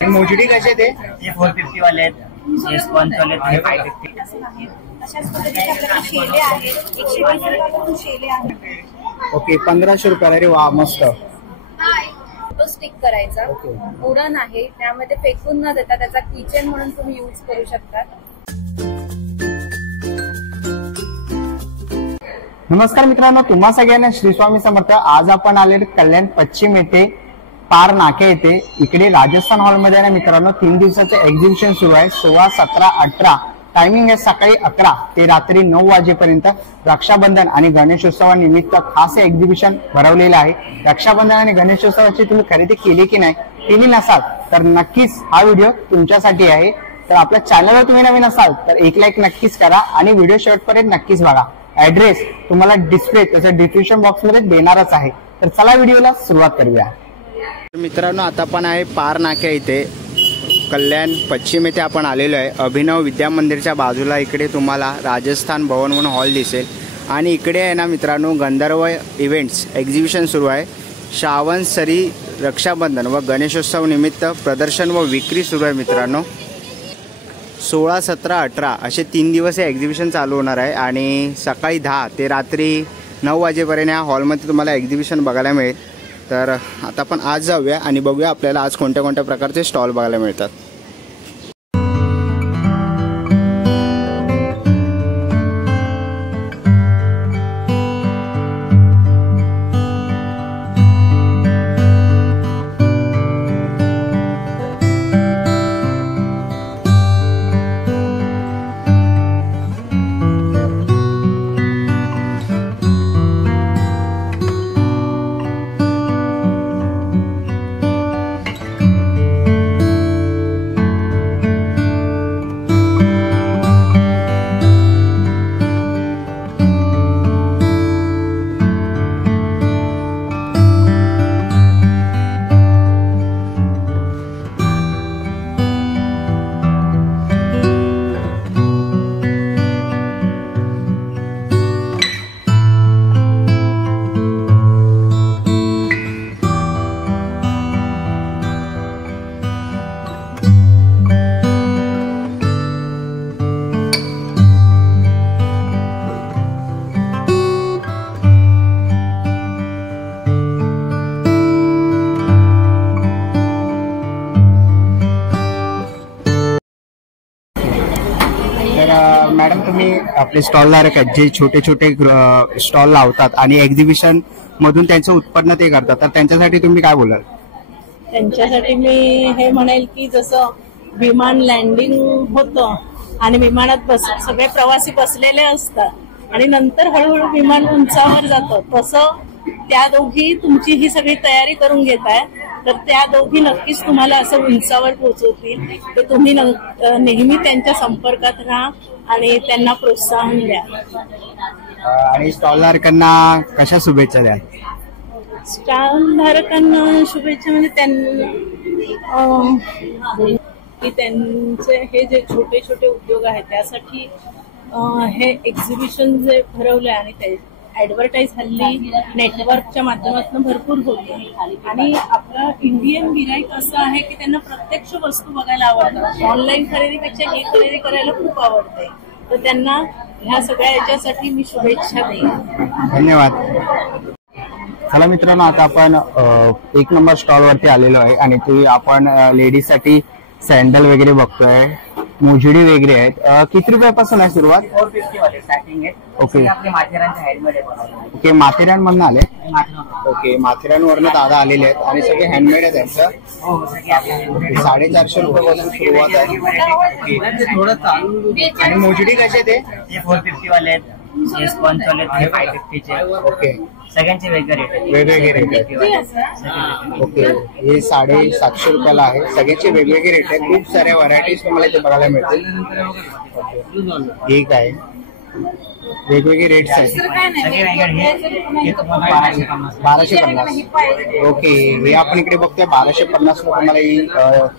मोजडी कसे ते 450 वाले आहेत, हे स्पंज वाले 550 अशाच पद्धतीचे आपल्याकडे शेले आहेत, 120 रुपयापासून शेले आहेत। ओके 1500 रुपयाला। अरे वा मस्त। तो स्टिक करायचा, वुडन आहे, त्यामध्ये फेकून न देता त्याचा किचन म्हणून तुम्ही यूज करू शकता। नमस्कार मित्रांनो, तुम्हा सगळ्यांना श्री स्वामी समर्थ। आज आपण आलेले कल्याण पश्चिम येथे पार नाके येथे इकडे राजस्थान हॉलमध्ये ना मित्रांनो 3 दिवसाचे एक्झिबिशन सुरू आहे। 16, 17, 18 टायमिंग आहे सकाळी 11 ते रात्री 9 वाजेपर्यंत। रक्षाबंधन आणि गणेशोत्सवानिमित्त खास एक्झिबिशन भरवलेलं आहे। रक्षाबंधन आणि गणेशोत्सवाची तुम्ही खरेदी केली की नाही, केली नसाल तर नक्कीच हा व्हिडिओ तुमच्यासाठी आहे। तर आपल्या चॅनलवर तुम्ही नवीन असाल तर एक लाईक नक्कीच करा आणि व्हिडिओ शेवटपर्यंत नक्कीच बघा। ऍड्रेस तुम्हाला डिस्प्ले त्याच्या डिस्क्रिप्शन बॉक्स मध्ये देणारच आहे। तर चला व्हिडिओला सुरुवात करूया। मित्रांनो आता आपण आहे पार नाक्या इथे कल्याण पश्चिम येथे आपण आलेलो आहे। अभिनव विद्या मंदिरच्या बाजूला इकडे तुम्हाला राजस्थान भवन म्हणून हॉल दिसेल आणि इकडे आहे ना मित्रांनो गंधर्व इव्हेंट्स एक्झिबिशन सुरू आहे। श्रावण सरी रक्षाबंधन व गणेशोत्सव निमित्त प्रदर्शन व विक्री सुरू आहे मित्रांनो। 16, 17, 18 असे 3 दिवस हे एक्झिबिशन चालू होणार आहे आणि सकाळी 10 ते रात्री 9 वाजेपर्यंत या हॉलमध्ये तुम्हाला एक्झिबिशन बघायला मिळेल। तर आता आपण आज जाऊया आणि बघूया आपल्याला आज कोणत्या कोणत्या प्रकारचे स्टॉल बघायला मिळतात। मॅडम तुम्ही आपले स्टॉल धारक आहेत जे छोटे छोटे स्टॉल लावतात आणि एक्झिबिशन मधून त्यांचं उत्पन्न ते करतात, तर त्यांच्यासाठी तुम्ही काय बोलाल? त्यांच्यासाठी मी हे म्हणेल की जसं विमान लँडिंग होतं आणि विमानात सगळे प्रवासी बसलेले असतात आणि नंतर हळूहळू विमान उंचावर जातं, तसं त्या दोघी तुमची ही सगळी तयारी करून घेताय तर त्या दोघी नक्कीच तुम्हाला असं उंचावर पोहोचवतील। तर तुम्ही नेहमी त्यांच्या संपर्कात राहा आणि त्यांना प्रोत्साहन द्या। आणि स्टॉल धारकांना कशा शुभेच्छा द्या? स्टॉल धारकांना शुभेच्छा म्हणजे त्यांचे हे जे छोटे छोटे उद्योग आहेत त्यासाठी हे एक्झिबिशन जे भरवले आणि ते ऍडव्हर्टाईज हल्ली नेटवर्कच्या माध्यमातून भरपूर होते आणि आपला इंडियन गिराईक असं आहे की त्यांना प्रत्यक्ष वस्तू बघायला आवडतात। ऑनलाईन खरेदीपेक्षा ही खरेदी करायला खूप आवडते, तर त्यांना ह्या सगळ्या याच्यासाठी मी शुभेच्छा देईन। धन्यवाद। चला मित्रांनो आता आपण 1 नंबर स्टॉल वरती आलेलो आहे आणि ते आपण लेडीज साठी सँडल वगैरे बघतोय, मोजडी वगैरे आहेत। किती रुपयापासून आहे सुरुवात? 450 वाले स्टार्टिंग आहे। ओके आपले माथेरानच्या हँडमेड आहे। ओके माथेरान मधून आले? ओके माथेरान वरनं दादा आलेले आहेत आणि सगळे हँडमेड आहे त्यांचं। 450 रुपयापासून सुरुवात आहे। आणि मोजडी कसे ते 450 वाले आहेत, हे स्पंज वाले 550 चे। ओके सगळ्यांचे वेगळे रेट आहेत, वेगवेगळे रेट आहेत। ओके हे 750 रुपयाला आहे। सगळ्याचे वेगवेगळे रेट आहेत, खूप साऱ्या व्हरायटीज तुम्हाला इथे बघायला मिळतील। ठीक आहे, वेगवेगळे रेट्स आहेत। 1250। ओके हे आपण इकडे बघतोय 1250 तुम्हाला ही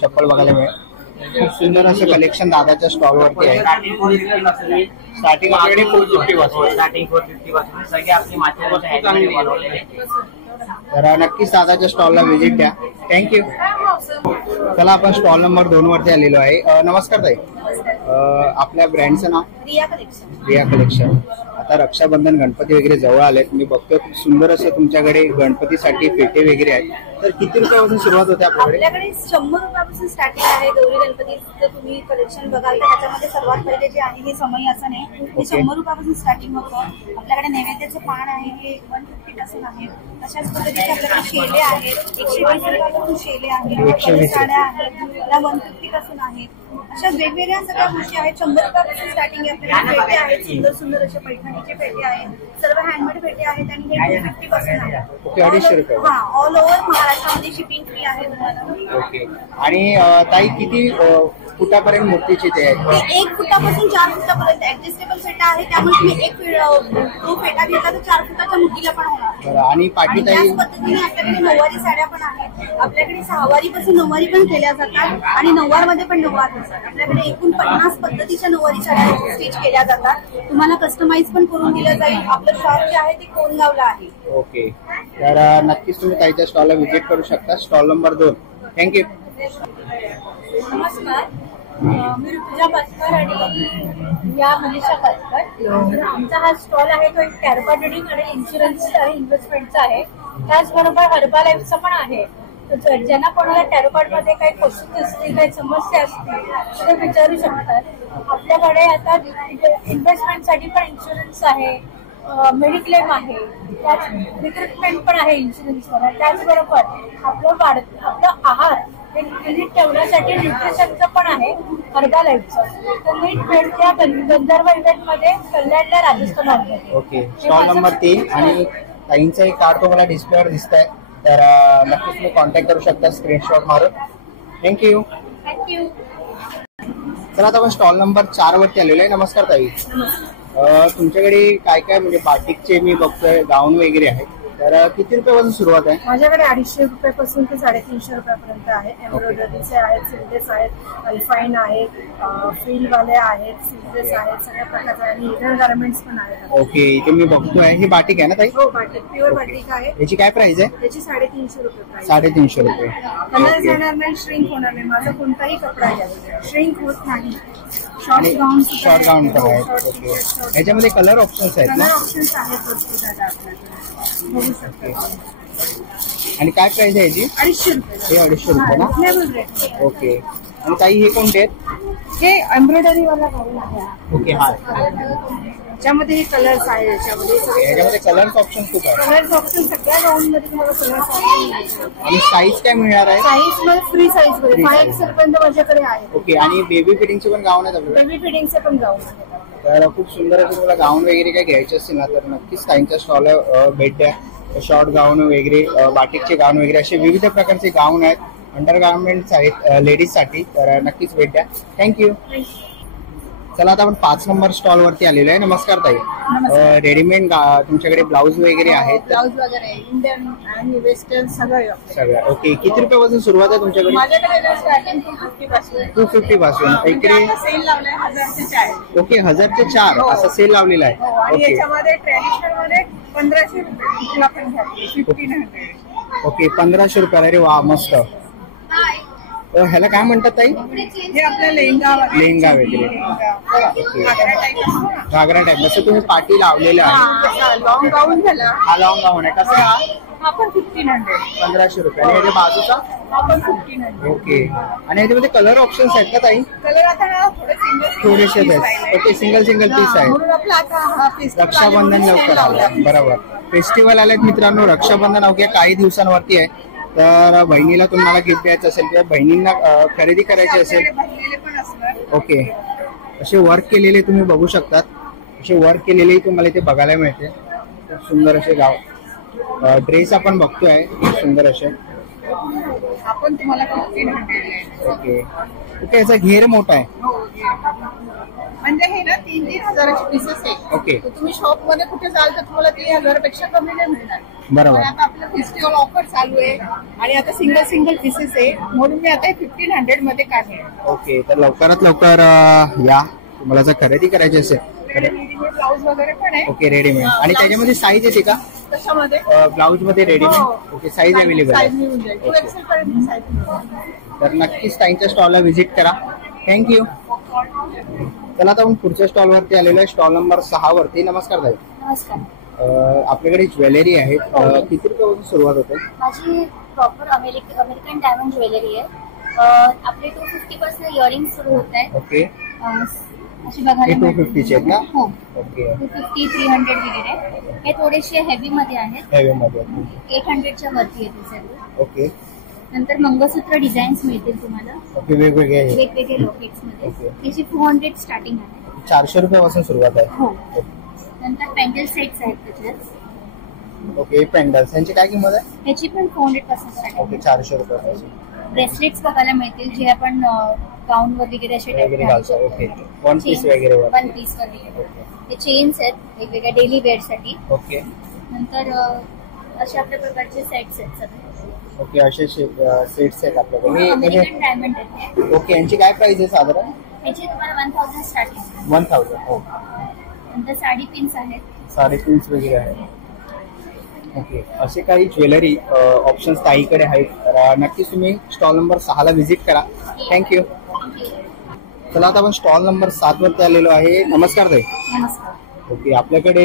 चप्पल बघायला मिळेल। खूप सुंदर असं कलेक्शन दादाच्या स्टॉल वरती आहे। स्टार्टिंग आपल्याकडे 450 पासून, स्टार्टिंग 450 पासून सगळे आपले माथेरानच्या हँडमेड बनवलेले आहेत। तर नक्कीच दादाच्या स्टॉलला व्हिजिट द्या. थँक्यू. चला आपण स्टॉल नंबर 2 वरती आलेलो आहे. नमस्कार ताई, आपल्या ब्रँडचं नाव? रिया कलेक्शन. आता रक्षाबंधन गणपती वगैरे जवळ आलेत. मी बघतोय खूप सुंदर असं तुमच्याकडे गणपतीसाठी पेटे वगैरे आहेत. तर किती रुपयापासून सुरुवात होते आपल्याकडे? आपल्याकडे 100 रुपयापासून स्टार्टिंग आहे. गौरी गणपतीचं तुम्ही कलेक्शन बघाल तर ह्याच्यामध्ये सर्वात पहिले जे आहे हे समई असं नाही, हे 100 रुपयापासून स्टार्टिंग होतं. आपल्याकडे नैवेद्याचं पान आहे हे 150 पासून आहे. अशाच पद्धतीचे आपल्याकडे शेले आहेत, 120 रुपयापासून शेले आहेत. साड्या आहेत त्या 150 पासून आहेत. अशा वेगवेगळ्या सगळ्या गोष्टी आहेत. 100 रुपयापासून स्टार्टिंग आपल्याकडे पेटे आहेत, सुंदर सुंदर असे पैठणीचे पेटे आहेत, सर्व हँडमेड पेटे आहेत आणि हे 250 पासून आहे. 250 रुपये. हा, ऑल ओव्हर महाराष्ट्रामध्ये शिपिंग फ्री आहे तुम्हाला. ओके. आणि ताई किती फुटापर्यंत मूर्तीचे ते आहेत? 1 फुटापासून 4 फुटापर्यंत ऍडजस्टेबल फेटा आहे. त्यामुळे तुम्ही एक तो फेटा घेतला तर 4 फुटाच्या मुठीला पण होणार. आणि पाठी ताई त्याच पद्धतीने आपल्याकडे नऊवारी साड्या पण आहेत. आपल्याकडे 6 पासून नऊवारी पण केल्या जातात आणि 9 मध्ये पण 9 असतात. आपल्याकडे एकूण 50 पद्धतीच्या नऊवारी साड्या स्टिच केल्या जातात. तुम्हाला कस्टमाइज पण करून दिलं जाईल. आपलं शॉप जे आहे ते कोणगावला आहे. ओके. तर नक्कीच तुम्ही ताईच्या स्टॉलला व्हिजिट करू शकता. Stall number 2. थँक्यू. नमस्कार, मी ऋतुजा पाचकर आणि या मनीषा पाचकर. आमचा हा स्टॉल आहे तो एक कॅरबा ट्रेडिंग आणि इन्शुरन्स आणि इन्व्हेस्टमेंटचा आहे. त्याचबरोबर हर्बा लाईफचा पण आहे. तर ज्यांना कोणाला टॅरोकार्ड मध्ये काही क्वेश्चन असतील, काही समस्या असतील ते विचारू शकतात. आपल्याकडे आता इन्व्हेस्टमेंटसाठी पण इन्शुरन्स आहे, मेडिक्लेम आहे, त्याच रिक्रुटमेंट पण आहे इन्शुरन्सवर. त्याचबरोबर आपलं आहार हे नीट ठेवण्यासाठी न्यूट्रिशनचं पण आहे हर्बा लाईफचं. तर नीट भेट त्या गंधर्व इव्हेंटमध्ये कल्याणला राजस्थान मध्ये. ओके. स्टॉल नंबर 3 आणि ताईंचं एक कार्ड तुम्हाला डिस्प्लेवर दिसत आहे. तर नक्कीच तुम्ही कॉन्टॅक्ट करू शकता स्क्रीनशॉट मारून. थँक्यू. थँक्यू. चला आता आपण स्टॉल नंबर 4 वरती आलेलो आहे. नमस्कार ताई, तुमच्याकडे काय काय म्हणजे बाटिकचे मी बघतोय गाऊन वगैरे आहेत. तर किती रुपयापासून सुरुवात आहे? माझ्याकडे 250 रुपयापासून ते 350 रुपयापर्यंत आहे. एम्ब्रॉयडरीचे आहेत, सिल्ड्रेस आहेत, अल्फाईन आहेत, फ्रिलवाले आहेत, सिल्ड्रेस आहेत, सगळ्या प्रकारचे आणि इनर गार्मेंट्स पण आहेत. ओके. इथे मी बघतोय हे बाटिक आहे ना ताई? हो, बाटिक, प्युअर बाटिक आहे. याची काय प्राइस आहे? त्याची 350 रुपये प्राइस. 350 रुपये. कलर जाणार नाही, श्रिंक होणार नाही. माझा कोणताही कपडा घ्या श्रिंक होत नाही. शॉर्ट गाऊन पण आहेत. ओके. याच्यामध्ये कलर ऑप्शन्स आहेत ना? कलर ऑप्शन्स आहेत भरपूर दादा आपल्याकडे, बघू शकता. आणि काय प्राइस आहे याची? 250 रुपये. हे 250 रुपये ना? Reasonable rate. ओके. आणि ताई हे कोणते आहेत? हे एम्ब्रॉयडरी वाला गाऊन आहे. ओके. हा, याच्यामध्ये हे कलर्स आहे. याच्यामध्ये कलर्स ऑप्शन खूप आहे. कलर्स ऑप्शन सगळ्या गाऊन मध्ये तुम्हाला कलर्स ऑप्शन. आणि साईज काय मिळणार आहे? साईज मध्ये फ्री साईज मध्ये 5XL पर्यंत माझ्याकडे आहे. ओके. आणि बेबी फिटिंगचे पण गाऊन आहेत आपल्याकडे? बेबी फिटिंगचे पण गाऊन आहे. तर खूप सुंदर असं तुम्हाला गाऊन वगैरे काय घ्यायचे असतील ना तर नक्कीच ताईंच्या स्टॉलला भेट द्या. शॉर्ट गाऊन वगैरे, बाटिकचे गाऊन वगैरे असे विविध प्रकारचे गाऊन आहेत. अंडर गार्मेंट्स आहेत लेडीज साठी. तर नक्कीच भेट द्या. थँक्यू. चला आता आपण 5 नंबर स्टॉल वरती आलेलो आहे. नमस्कार ताई, रेडीमेड तुमच्याकडे ब्लाऊज वगैरे आहेत? ब्लाऊज वगैरे इंडियन आणि वेस्टर्न सगळं. ओके. किती रुपयापासून सुरुवात आहे तुमच्याकडे? माझ्याकडे स्टार्टिंग 250 पासून. 250 पासून. इकडे सेल लावलाय 1000 चे 4. ओके. 1000 चे 4 असा सेल लावलेला आहे. आणि ओके. याच्यामध्ये ट्रॅडिशनल मध्ये 1500 रुपये तुला पण घ्यायचे. 1500. ओके. 1500 रुपयाला. अरे वा, मस्त. ह्याला काय म्हणतात ताई? हे आपल्या लेहंगा वगैरे. घागरा टाईप. जसं तुम्ही पाठी लावलेलं आहे. लॉंग गाऊन झाला. हा लॉंग गाऊन आहे. कसा हा? हा पण 1500. 1500 रुपये. आणि याच्या बाजूचा? हा पण 1500. ओके. आणि याच्यामध्ये कलर ऑप्शन्स आहेत का ताई? कलर आता थोडेसे आहेत. ओके. सिंगल पीस आहे. म्हणून आपला आता हा पीस रक्षाबंधन लवकर आलं. बरोबर. फेस्टिवल आलेत मित्रांनो. रक्षाबंधन अवघ्या काही दिवसांवरती आहे. तर बहिणीला तुम्हाला गिफ्ट द्यायचं असेल किंवा बहिणींना खरेदी करायची असेल. ओके. असे वर्क केलेले तुम्ही बघू शकतात. असे वर्क केलेले तुम्हाला इथे बघायला मिळते. खूप सुंदर असे ड्रेस आपण बघतोय. खूप सुंदर असे. आपण तुम्हाला 1500. ओके. ओके. याचा घेर मोठा आहे. म्हणजे हे ना 3-3 हजाराचे पीसेस आहे. ओके. तुम्ही शॉप मध्ये कुठे जाल तर तुम्हाला 3,000 पेक्षा कमी नाही मिळणार. बरोबर. आता आपलं फेस्टिवल ऑफर चालू आहे आणि आता सिंगल पीसेस आहे म्हणून मी आता 1500 मध्ये काढले. ओके. तर लवकरात लवकर या. तुम्हाला जर खरेदी करायची असेल. रेडीमेड ब्लाऊज वगैरे पण आहे. ओके. रेडीमेड. आणि त्याच्यामध्ये साईज येते का? कशामध्ये ब्लाऊज मध्ये readymade. Okay, size available size आहे. मिळून जाईल 2XL पर्यंत साईज. तर नक्कीच ताईंच्या स्टॉलला व्हिजिट करा. थँक्यू. चला आता आपण पुढच्या स्टॉल वरती आलेलो आहे, स्टॉल नंबर 6 वरती. नमस्कार ताई. नमस्कार. आपल्याकडे ज्वेलरी आहे, किती रुपयापासून सुरुवात होते? माझी प्रॉपर अमेरिकन डायमंड ज्वेलरी आहे. आपले 250 पासून इयरिंग्स सुरू होत आहेत. ओके, अशी बघायला 250 चे आहेत ना? हो, ओके, 250, 300 वगैरे. हे थोडेसे हेवी मध्ये आहेत, हेवी मध्ये. 800च्या वरती येतील सर्व. ओके, नंतर मंगळसूत्र डिझाईन्स मिळतील तुम्हाला ओके, वेगवेगळे आहे. वेगवेगळे लॉकेट्स मध्ये. ओके. त्याची 400 स्टार्टिंग आहे. 400 रुपयापासून सुरुवात आहे. हो. नंतर पेंडल सेट्स आहेत त्याच्यात. ओके, पेंडल्स यांची काय किंमत आहे? त्याची पण 400 पासून स्टार्टिंग. ओके, 400 रुपयापासून. ब्रेसलेट्स बघायला मिळतील जे आपण गाऊन वर वगैरे असे वगैरे घालतो. ओके, वन पीस वगैरे. वन पीस वर वगैरे. ते चेन्स आहेत वेगवेगळ्या डेली वेअर साठी. ओके, नंतर अशा आपल्या प्रकारचे सेट्स आहेत सगळे. ओके, असे सेट्स आहेत आपल्याकडे. अमेरिकन डायमंड आहेत. ओके, यांची काय प्राइस आहे साधारण? त्याची तुम्हाला 1000 स्टार्टिंग. 1000. हो. नंतर साडी पिन्स आहेत. साडी पिन्स वगैरे आहे. ओके, असे काही ज्वेलरी ऑप्शन्स ताईकडे आहेत. तर नक्कीच तुम्ही स्टॉल नंबर 6 ला व्हिजिट करा. थँक्यू. चला आता आपण स्टॉल नंबर 7 वरती आलेलो आहे. नमस्कार ताई. नमस्कार. ओके, आपल्याकडे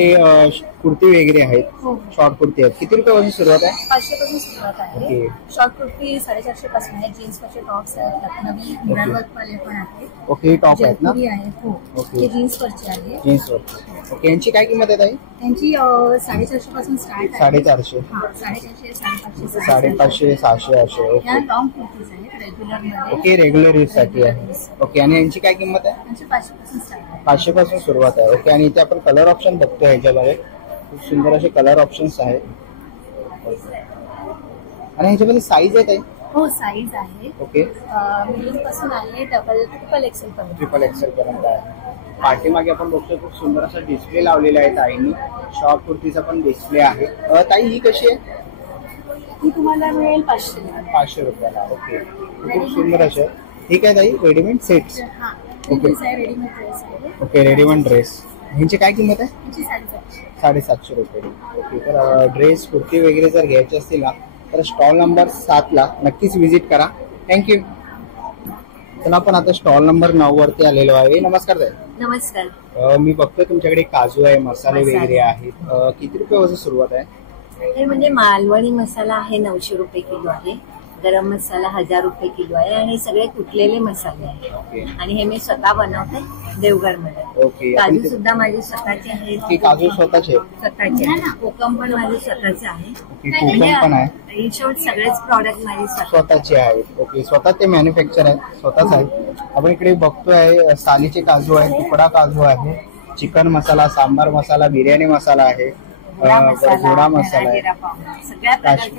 कुर्ती वगैरे आहेत, हो. शॉर्ट कुर्ती आहेत. किती रुपयापासून सुरुवात आहे? 500 पासून सुरुवात आहे. ओके. शॉर्ट कुर्ती 450 पासून आहे. जीन्सचे टॉप्स आहेत, नवी मिररवर्क वाले पण आहेत. ओके, टॉप आहेत ना? जयपुरी आहेत. हो, ओके. ते जीन्सवरचे आहे. जीन्सवर. ओके, यांची काय किंमत आहे ताई? त्यांची 450 पासून स्टार्ट आहे. 450. हा, 450, 550, 550, 600 असे. या ओके, लॉंग कुर्तीज आहेत रेग्युलर मध्ये. ओके, रेग्युलर यूज साठी आहे. ओके, आणि यांची काय किंमत आहे? त्यांची 500 पासून स्टार्ट आहे. 500 पासून सुरुवात आहे. ओके, आणि इथे आपण कलर ऑप्शन बघतो ह्याच्यामध्ये. खूप सुंदर असे कलर ऑप्शन्स आहेत. आणि ह्याच्यामध्ये साईज आहे ताई? हो, साईज आहे. ओके, मीडियम पासून आहे ट्रिपल एक्सेल पर्यंत. ट्रिपल एक्सेल पर्यंत आहे. पाठीमागे आपण बघतो खूप सुंदर असा डिस्प्ले लावलेला आहे ताईंनी. शॉर्ट कुर्तीचा पण डिस्प्ले आहे. ताई ही कशी आहे? ही तुम्हाला मिळेल 500. 500 रुपयाला. ओके, खूप सुंदर असे. ठीक आहे ताई, रेडीमेड सेट्स. हा, ओके. रेडीमेड ड्रेस आहे. Okay, readymade dress. ह्यांची काय किंमत आहे? त्यांची 750. 750 रुपये. ओके, तर ड्रेस कुर्ती वगैरे जर घ्यायचे असतील ना तर स्टॉल नंबर 7 ला नक्कीच व्हिजिट करा. थँक्यू. चला आपण आता स्टॉल नंबर 9 वरती आलेलो आहे. नमस्कार ताई. नमस्कार. मी बघतो तुमच्याकडे काजू आहे, मसाले वगैरे आहेत. किती रुपयापासून सुरुवात आहे? हे म्हणजे मालवणी मसाला आहे 900 रुपये किलो आहे. गरम मसाला 1000 रुपये किलो आहे. आणि सगळे तुटलेले मसाले आहेत. ओके, आणि हे मी स्वतः बनवते देवगडमध्ये. ओके. काजू सुद्धा माझे स्वतःचे आहेत. की काजू स्वतःचे? स्वतःचे आहे. कोकम पण माझे स्वतःचे आहे. ओके, कोकम पण आहे. इन शॉर्ट सगळेच प्रॉडक्ट माझे स्वतःचे आहेत. ओके, स्वतः ते मॅन्युफॅक्चर आहे, स्वतःच आहे. आपण इकडे बघतोय सालीचे काजू आहे, तुकडा काजू आहे, चिकन मसाला, सांबार मसाला, बिर्याणी मसाला आहे, घोडा मसाला आहे.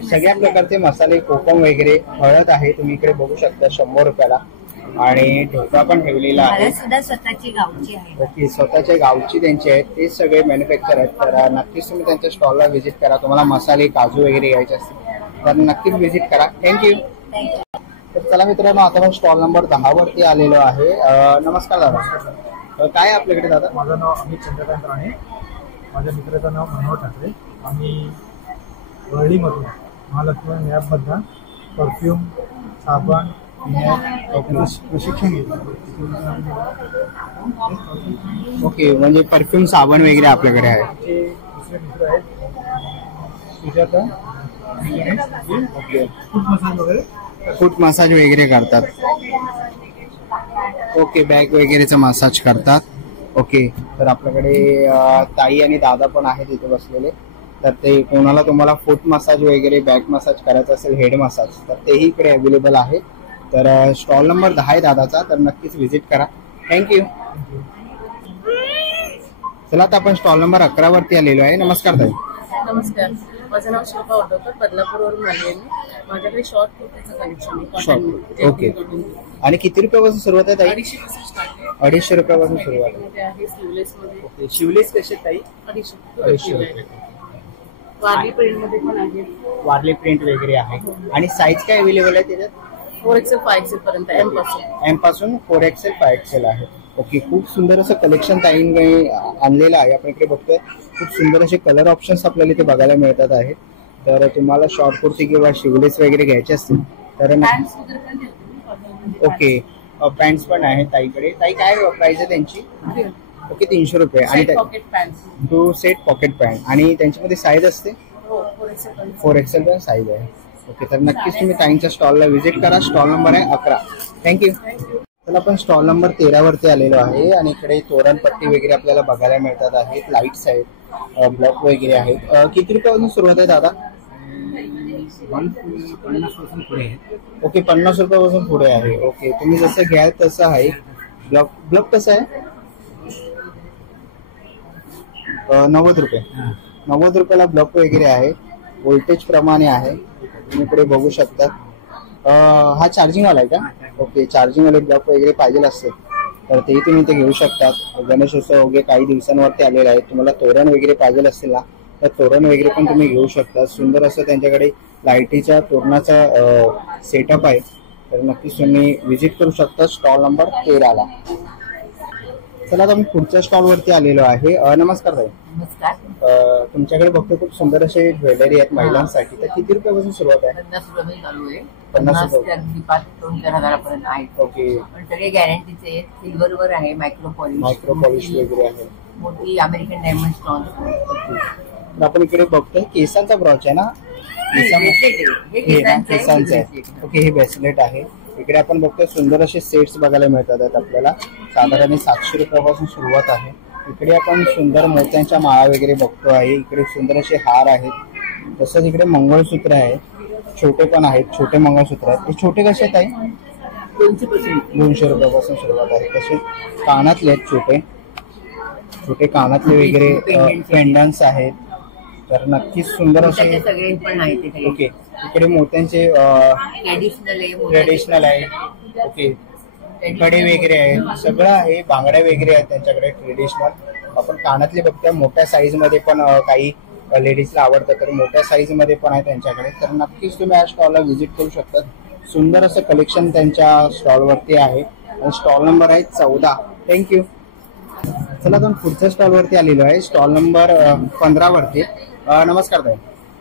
सगळ्या प्रकारचे मसाले, कोकम वगैरे, हळद आहे. तुम्ही इकडे बघू शकता 100 रुपयाला. आणि ढोका पण ठेवलेला आहे. सुद्धा स्वतःची गावची आहे. ओके, स्वतःच्या गावची त्यांची आहेत. ते सगळे मॅन्युफॅक्चर आहेत. तर नक्कीच तुम्ही त्यांच्या स्टॉलला व्हिजिट करा. तुम्हाला मसाले, काजू वगैरे घ्यायचे असतील तर नक्कीच व्हिजिट करा. थँक्यू. तर चला मित्रांनो, आता आपण स्टॉल नंबर 10 वरती आलेलो आहे. नमस्कार दादा. काय आहे आपल्याकडे दादा? माझं नाव अमित चंद्रकांत राणे. माझ्या मित्राचं नाव मनोहर ठाकरे. आम्ही वरळीमधून महालक्ष्मी लॅबमधनं परफ्यूम, साबण, प्रशिक्षण घेतो. ओके, म्हणजे परफ्यूम, साबण वगैरे आपल्याकडे आहे. दुसरे मित्र आहेत सुजाता. ओके, फूट मसाज वगैरे फूट मसाज वगैरे करतात. ओके, बॅक वगैरेचा मसाज करतात. ओके, तर आपल्याकडे ताई आणि दादा पण आहेत इथे बसलेले. तर ते कोणाला तुम्हाला फूट मसाज वगैरे, बॅक मसाज करायचं असेल, हेड मसाज, तर तेही इकडे अवेलेबल आहे. तर स्टॉल नंबर 10 आहे दादाचा, तर नक्कीच व्हिजिट करा. थँक्यू. चला आता आपण स्टॉल नंबर 11 वरती आलेलो आहे. नमस्कार ताई. नमस्कार. माझं नाव शिल्पा उद्धवकर, बदलापूरवरून आली आहे. माझ्याकडे शॉर्ट कुर्तीचं कलेक्शन आहे. शॉर्ट. ओके, आणि किती रुपयापासून सुरुवात आहे ताई? 250 रुपयापासून सुरुवात आहे. स्लीवलेस मध्ये. ओके, शिवलेस कसे ताई? 250 रुपये. वारली प्रिंट मध्ये पण आहे. वारली प्रिंट वगैरे आहे. आणि साईज काय अवेलेबल आहे त्याच्यात? 4XL 5XL पर्यंत. एम पासून 4XL 5XL आहे. ओके, खूप सुंदर असं कलेक्शन ताईंनी आणलेलं आहे. आपण इकडे बघतोय खूप सुंदर असे कलर ऑप्शन्स आपल्याला इथे बघायला मिळतात आहेत. तर तुम्हाला शॉर्ट कुर्ती किंवा शिवलेस वगैरे घ्यायचे असतील तर ओके, पॅन्ट्स पण आहेत ताईकडे. ताई काय प्राइस आहे त्यांची? ओके, 300 रुपये. आणि 2 सेट पॉकेट पॅन्ट आणि त्यांच्यामध्ये साईज असते 4XL पण साईज आहे. ओके, तर नक्कीच तुम्ही ताईंच्या स्टॉलला व्हिजिट करा. स्टॉल नंबर आहे 11. थँक्यू. तर आपण स्टॉल नंबर 13 वरती आलेलो आहे आणि इकडे तोरणपट्टी वगैरे आपल्याला बघायला मिळतात आहेत. लाईट्स आहेत, ब्लॉक वगैरे आहेत. किती रुपयापासून सुरुवात आहे दादा? 50 पासून पुढे आहे. ओके, 50 रुपयापासून पुढे आहे. ओके, तुम्ही जसं घ्याल तसं आहे. ब्लॉक कसं आहे? 90 रुपये. 90 रुपयाला ब्लॉक वगैरे आहे. व्होल्टेज प्रमाणे आहे, तुम्ही इकडे बघू शकता. हा चार्जिंग वाला आहे का? ओके, चार्जिंग वाले ब्लॉक वगैरे पाहिजे असेल तर तेही तुम्ही इथे घेऊ शकतात. गणेशोत्सव वगैरे काही दिवसांवरती आलेला आहे. तुम्हाला तोरण वगैरे पाहिजे असेल ना तर तोरण वगैरे पण तुम्ही घेऊ शकता. सुंदर असं त्यांच्याकडे लाईटीच्या तोरणाचा सेटअप आहे. तर नक्कीच तुम्ही व्हिजिट करू शकता स्टॉल नंबर 13ला. चला, आता मी पुढच्या स्टॉल वरती आलेलो आहे. नमस्कार ताई. नमस्कार. तुमच्याकडे बघतो खूप सुंदर असे ज्वेलरी आहेत महिलांसाठी. तर किती रुपयापासून सुरुवात आहे? 50 रुपये चालू आहे. 50 ते अगदी 5,000 हजारापर्यंत आहे. ओके, पण सगळे गॅरंटीचे आहेत. सिल्वर वर आहे, मायक्रो पॉलिश वगैरे आहे. मोठी अमेरिकन डायमंड स्टोन. तर आपण इकडे बघतोय केसांचा ब्रॉच आहे ना? केसांचा आहे. ओके, हे ब्रेसलेट आहे. इकडे आपण बघतोय सुंदर असे सेट्स बघायला मिळतात आपल्याला. साधारण 700 रुपयापासून सुरुवात आहे. इकडे आपण सुंदर मोत्यांच्या माळा वगैरे बघतो आहे. इकडे सुंदर असे हार आहेत. तसंच इकडे मंगळसूत्र आहे, छोटे पण आहेत. छोटे मंगळसूत्र आहेत. ते छोटे कसे आहेत ताई? 200 रुपयापासून सुरुवात आहे. तसे कानातले आहेत, छोटे कानातले वगैरे पेंडन्स आहेत. तर नक्कीच सुंदर असे सगळे पण आहेत. ओके, इकडे मोत्यांचे ट्रेडिशनल आहे. ओके, कडे वगैरे आहे, सगळं आहे. बांगड्या वगैरे आहेत त्यांच्याकडे ट्रेडिशनल. आपण कानातले बघतोय मोठ्या साईज मध्ये पण, काही लेडीजला आवडतं तर मोठ्या साईज मध्ये पण आहे त्यांच्याकडे. तर नक्कीच तुम्ही या स्टॉलला व्हिजिट करू शकता. सुंदर असं कलेक्शन त्यांच्या स्टॉलवरती आहे आणि स्टॉल नंबर आहे 14. थँक्यू. चला, आपण पुढच्या स्टॉलवरती आलेलो आहे. स्टॉल नंबर 15 वरती. नमस्कार ताई.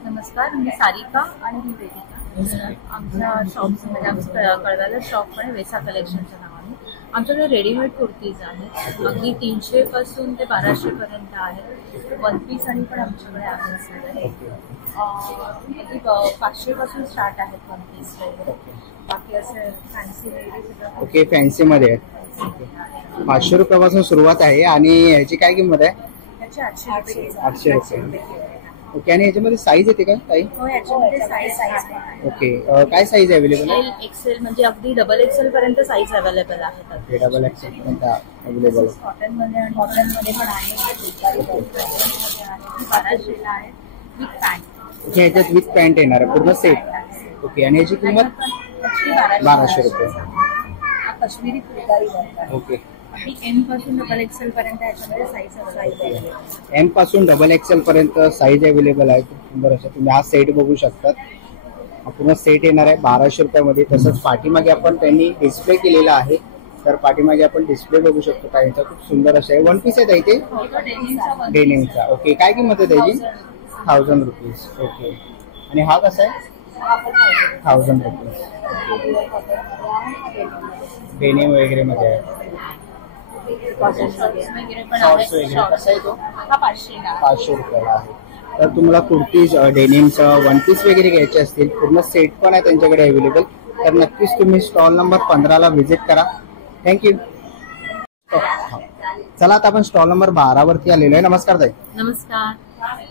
नमस्कार, मी सारिका आणि मी वेदिका. आमच्या शॉप म्हणजे आमचं कळवायला शॉप पण आहे, वेसा कलेक्शनच्या नावाने. आमच्याकडे रेडीमेड कुर्तीज आहेत. अगदी 300 पासून ते 1200 पर्यंत आहेत. 1 पीस आणि पण आमच्याकडे आहेत सगळे. अगदी 500 पासून स्टार्ट आहेत 1 पीस वगैरे. बाकी असे फॅन्सी वगैरे. ओके, फॅन्सी मध्ये 500 रुपयापासून सुरुवात आहे. आणि याची काय किंमत आहे? त्याची 800 रुपये. ओके, आणि याच्यामध्ये साईज येते का ताई? हो, याच्यामध्ये साईज. ओके, काय साईज अवेलेबल आहे? XL म्हणजे अगदी XXL पर्यंत साईज अवेलेबल आहेत. XXL पर्यंत अवेलेबल आहे. कॉटन मध्ये आणि कॉटन मध्ये पण आहे. 1200 आहे विथ पॅन्ट. ओके, याच्यात विथ पॅन्ट येणार आहे पूर्ण सेट. ओके, आणि याची किंमत 1200 रुपये. Kashmiri Phulkari work. Okay, M पासून XXL पर्यंत याच्यामध्ये साईज आहे. M पासून XXL पर्यंत साईज अवेलेबल आहे. खूप सुंदर असं तुम्ही हा सेट बघू शकतात. हा पूर्ण सेट येणार आहे 1200 रुपयामध्ये. तसंच पाठीमागे आपण त्यांनी डिस्प्ले केलेला आहे. तर पाठीमागे आपण डिस्प्ले बघू शकतो त्यांचा. खूप सुंदर असं आहे. 1 पीस आहे इथे डेनिमचा. ओके, काय किंमत आहे त्याची? 1000 रुपीज. ओके, आणि हा कसा आहे? 1000 रुपीज. डेनिम वगैरे मध्ये आहे. शॉर्ट्स वगैरे कसा आहे तो? 500 रुपयाला आहे. तर तुम्हाला कुर्तीज, डेनिमचं 1 पीस वगैरे घ्यायचे असतील, पूर्ण सेट पण आहे त्यांच्याकडे अवेलेबल. तर नक्कीच तुम्ही स्टॉल नंबर 15ला व्हिजिट करा. थँक्यू. चला, आता आपण स्टॉल नंबर 12 वरती आलेलो आहे. नमस्कार ताई. नमस्कार.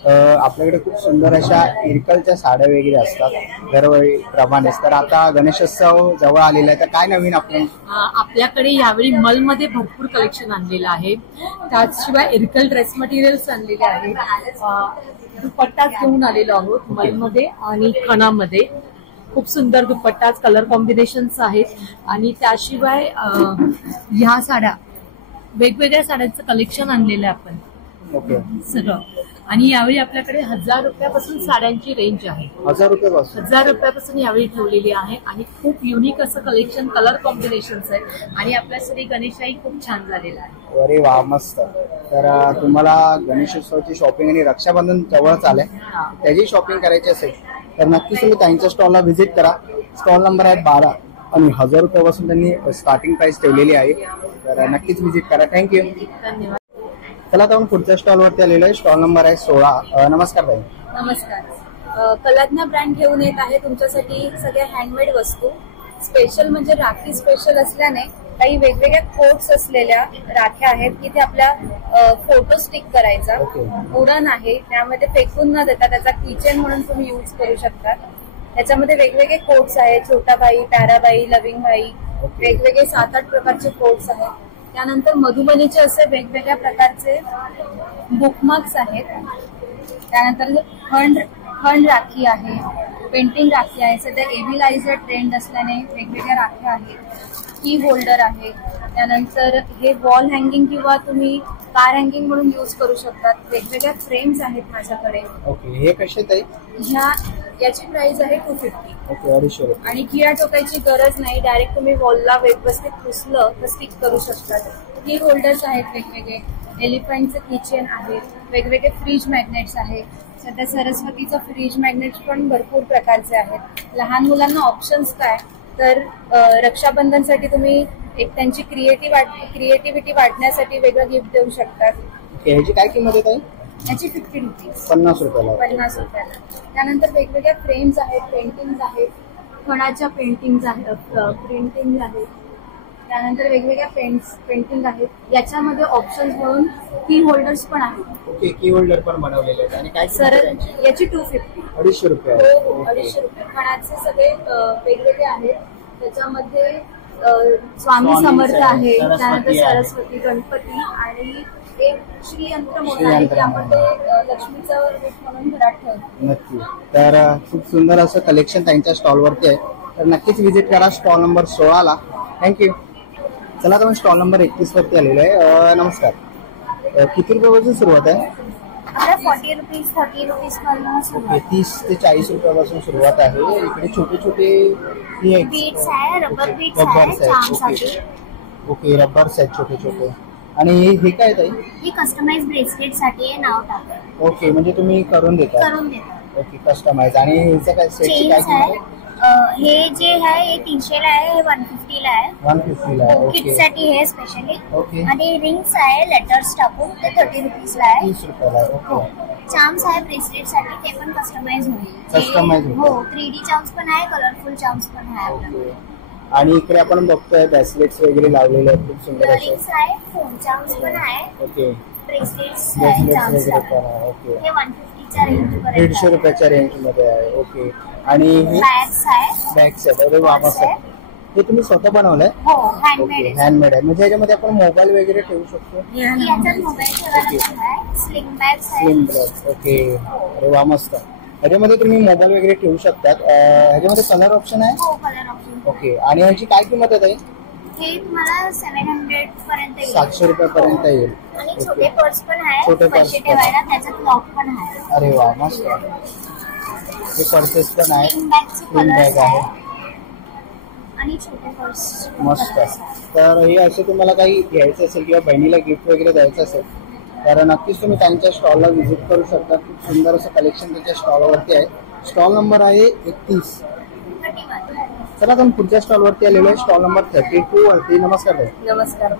आपल्याकडे खूप सुंदर अशा इरकलच्या साड्या वगैरे असतात दरवेळी प्रमाणेच. तर आता गणेशोत्सव जवळ आलेला आहे, तर काय नवीन आपण? आपल्याकडे यावेळी मलमध्ये भरपूर कलेक्शन आणलेलं आहे. त्याशिवाय इरकल ड्रेस मटेरियल्स आणलेले आहेत. दुपट्टाच घेऊन आलेलो आहोत मलमध्ये आणि खणामध्ये. खूप सुंदर दुपट्टाच, कलर कॉम्बिनेशन्स आहेत. आणि त्याशिवाय ह्या साड्या, वेगवेगळ्या साड्यांचं कलेक्शन आणलेलं आहे आपण. ओके, सगळं आणि यावेळी आपल्याकडे 1000 रुपयापासून साड्यांची रेंज आहे. 1000 रुपयापासून 1000 रुपयापासून यावेळी ठेवलेली आहे आणि खूप युनिक असं कलेक्शन, कलर कॉम्बिनेशन्स आहे आणि आपल्यासाठी गणेशाही खूप छान झालेला आहे. अरे वा, मस्त. तर तुम्हाला गणेशोत्सवाची शॉपिंग आणि रक्षाबंधन जवळच आलंय, त्याची शॉपिंग करायची असेल तर नक्कीच तुम्ही त्यांच्या स्टॉलला व्हिजिट करा. स्टॉल नंबर आहे 12 आणि 1000 रुपयापासून त्यांनी स्टार्टिंग प्राइस ठेवलेली आहे. तर नक्कीच व्हिजिट करा. थँक्यू. धन्यवाद. चला आता आपण पुढच्या स्टॉलवरती आलेलो आहे. स्टॉल नंबर आहे 16. नमस्कार ताई. नमस्कार. कलाज्ञा ब्रँड घेऊन येत आहे तुमच्यासाठी सगळ्या हँडमेड वस्तू. स्पेशल म्हणजे राखी स्पेशल असल्याने काही वेगवेगळ्या कोट्स असलेल्या राख्या आहेत. तिथे आपल्या फोटो स्टिक करायचा. उडण आहे, त्यामध्ये फेकून न देता त्याचा किचन म्हणून तुम्ही यूज करू शकता. त्याच्यामध्ये वेगवेगळे कोट्स आहेत. छोटाबाई, प्याराबाई, लविंगबाई, वेगवेगळे 7-8 प्रकारचे कोट्स आहेत. त्यानंतर मधुबनीचे असे वेगवेगळ्या प्रकारचे बुकमार्क्स आहेत. त्यानंतर खंड राखी आहे, पेंटिंग राखी आहे. सध्या एव्हिलायझर ट्रेंड असल्याने वेगवेगळ्या राख्या आहेत. की होल्डर आहे. त्यानंतर हे वॉल हँगिंग किंवा तुम्ही कार हँगिंग म्हणून यूज करू शकतात. वेगवेगळ्या फ्रेम्स आहेत माझ्याकडे. ओके, हे कसे ताई? याची प्राइस आहे 250. ओके, 250 रुपये. आणि खिळा टोकायची गरज नाही, डायरेक्ट तुम्ही वॉलला व्यवस्थित पुसलं तर स्टिक करू शकतात. की होल्डर्स आहेत वेगवेगळे. एलिफंटचं किचन आहे. वेगवेगळे फ्रीज मॅग्नेट्स आहेत. सध्या सरस्वतीचं फ्रीज मॅग्नेट्स पण भरपूर प्रकारचे आहेत. लहान मुलांना ऑप्शन्स काय तर रक्षाबंधनसाठी तुम्ही एक त्यांची क्रिएटिव्हिटी वाढण्यासाठी वेगळं गिफ्ट देऊ शकतात. ह्याची काय किंमत आहे ताई? याची 50 रुपीज. 50 रुपयाला. 50 रुपयाला. त्यानंतर वेगवेगळ्या फ्रेम्स आहेत, पेंटिंग्स आहेत, खणाच्या पेंटिंग्स आहेत, प्रिंटिंग आहेत. त्यानंतर वेगवेगळ्या पेंटिंग आहेत. याच्यामध्ये ऑप्शन्स म्हणून की होल्डर्स पण आहेत. ओके, की होल्डर पण बनवलेले आहेत. आणि काय सर याची 250. 250 रुपये. हो, 250 रुपये. खणाचे सगळे वेगवेगळे आहेत. त्याच्यामध्ये स्वामी समर्थ आहे, त्यानंतर सरस्वती, गणपती आणि एक श्रीयंत्र म्हणून आहे. त्यामध्ये लक्ष्मीचं रूप म्हणून घरात ठेवतो. नक्की. तर खूप सुंदर असं कलेक्शन त्यांच्या स्टॉलवरती आहे. तर नक्कीच व्हिजिट करा स्टॉल नंबर 16ला. थँक्यू. चला आता मी स्टॉल नंबर 31 वरती आलेलो आहे. नमस्कार. किती रुपयापासून सुरुवात आहे? 40 रुपीज, 30 रुपीज ओके, 30 ते 40 रुपयापासून सुरुवात आहे. इकडे छोटे छोटे बीट्स आहे, रबर बीट्स आहे, चार्मसाठी. ओके, रबर सेट छोटे छोटे. आणि हे काय ताई? ही कस्टमाइज ब्रेसलेट साठी आहे, नाव टाका. ओके, म्हणजे तुम्ही करून देता? करून देता. Okay, customise. आणि ह्याचं काय सेटची काय किंमत आहे? हे जे आहे हे 300 ला आहे, हे 150 ला आहे. 150 ला आहे. किड्स साठी हे स्पेशली. ओके. आणि रिंग्स आहे लेटर्स टाकून, ते 30 रुपीज ला आहे. 30 रुपयाला आहे. ओके. चार्म्स आहे ब्रेसलेट साठी, ते पण कस्टमाइज होईल. कस्टमाइज होईल. हो, 3D चार्म्स पण आहे, कलरफुल चार्म्स पण आहे आपल्याकडे. आणि इकडे आपण बघतोय ब्रेसलेट्स वगैरे लावलेले आहेत खूप सुंदर असे. रिंग्स आहे, फोन चार्म्स पण आहे. ओके. ब्रेसलेट्स ब्रेसलेट्स चार्म्स वगैरे पण आहे. ओके. हे 150च्या रेंज पर्यंत. 150 रुपयाच्या रेंज मध्ये आहे. ओके. आणि बॅग्स आहे. बॅग्स आहेत. अरे वा, मस्त. हे तुम्ही स्वतः बनवलंय? हो, हँडमेड आहे. हँडमेड आहे. म्हणजे याच्यामध्ये आपण मोबाईल वगैरे ठेवू शकतो? याच्यात मोबाईल ठेवायला पण आहे. स्लिंग बॅग्स आहे. Slim bags. ओके. अरे वा, मस्त. ह्याच्यामध्ये तुम्ही मोबाईल वगैरे ठेवू शकतात. ह्याच्यामध्ये कलर ऑप्शन आहे? हो, कलर ऑप्शन. ओके. आणि ह्याची काय किंमत आहे ताई? हे तुम्हाला 700 पर्यंत येईल. 700 रुपयापर्यंत येईल. आणि छोटे पर्स पण आहे, छोटे पर्स पैसे पण ठेवायला. त्याच्यात लॉक पण आहे. अरे वा, मस्त. हे पर्सेस पण आहे. स्लिंग बॅगचे स्लिम कलर्स बॅग आहे. आणि छोटे पर्स. मस्त. तर हे असं तुम्हाला काही घ्यायचं असेल किंवा बहिणीला गिफ्ट वगैरे द्यायचं असेल तर नक्कीच तुम्ही त्यांच्या स्टॉलला व्हिजिट करू शकता. खूप सुंदर असं कलेक्शन त्यांच्या स्टॉलवरती आहे. स्टॉल नंबर आहे 31. चला आपण पुढच्या स्टॉलवरती आलेलो आहे. स्टॉल नंबर 32 वरती. नमस्कार ताई. नमस्कार.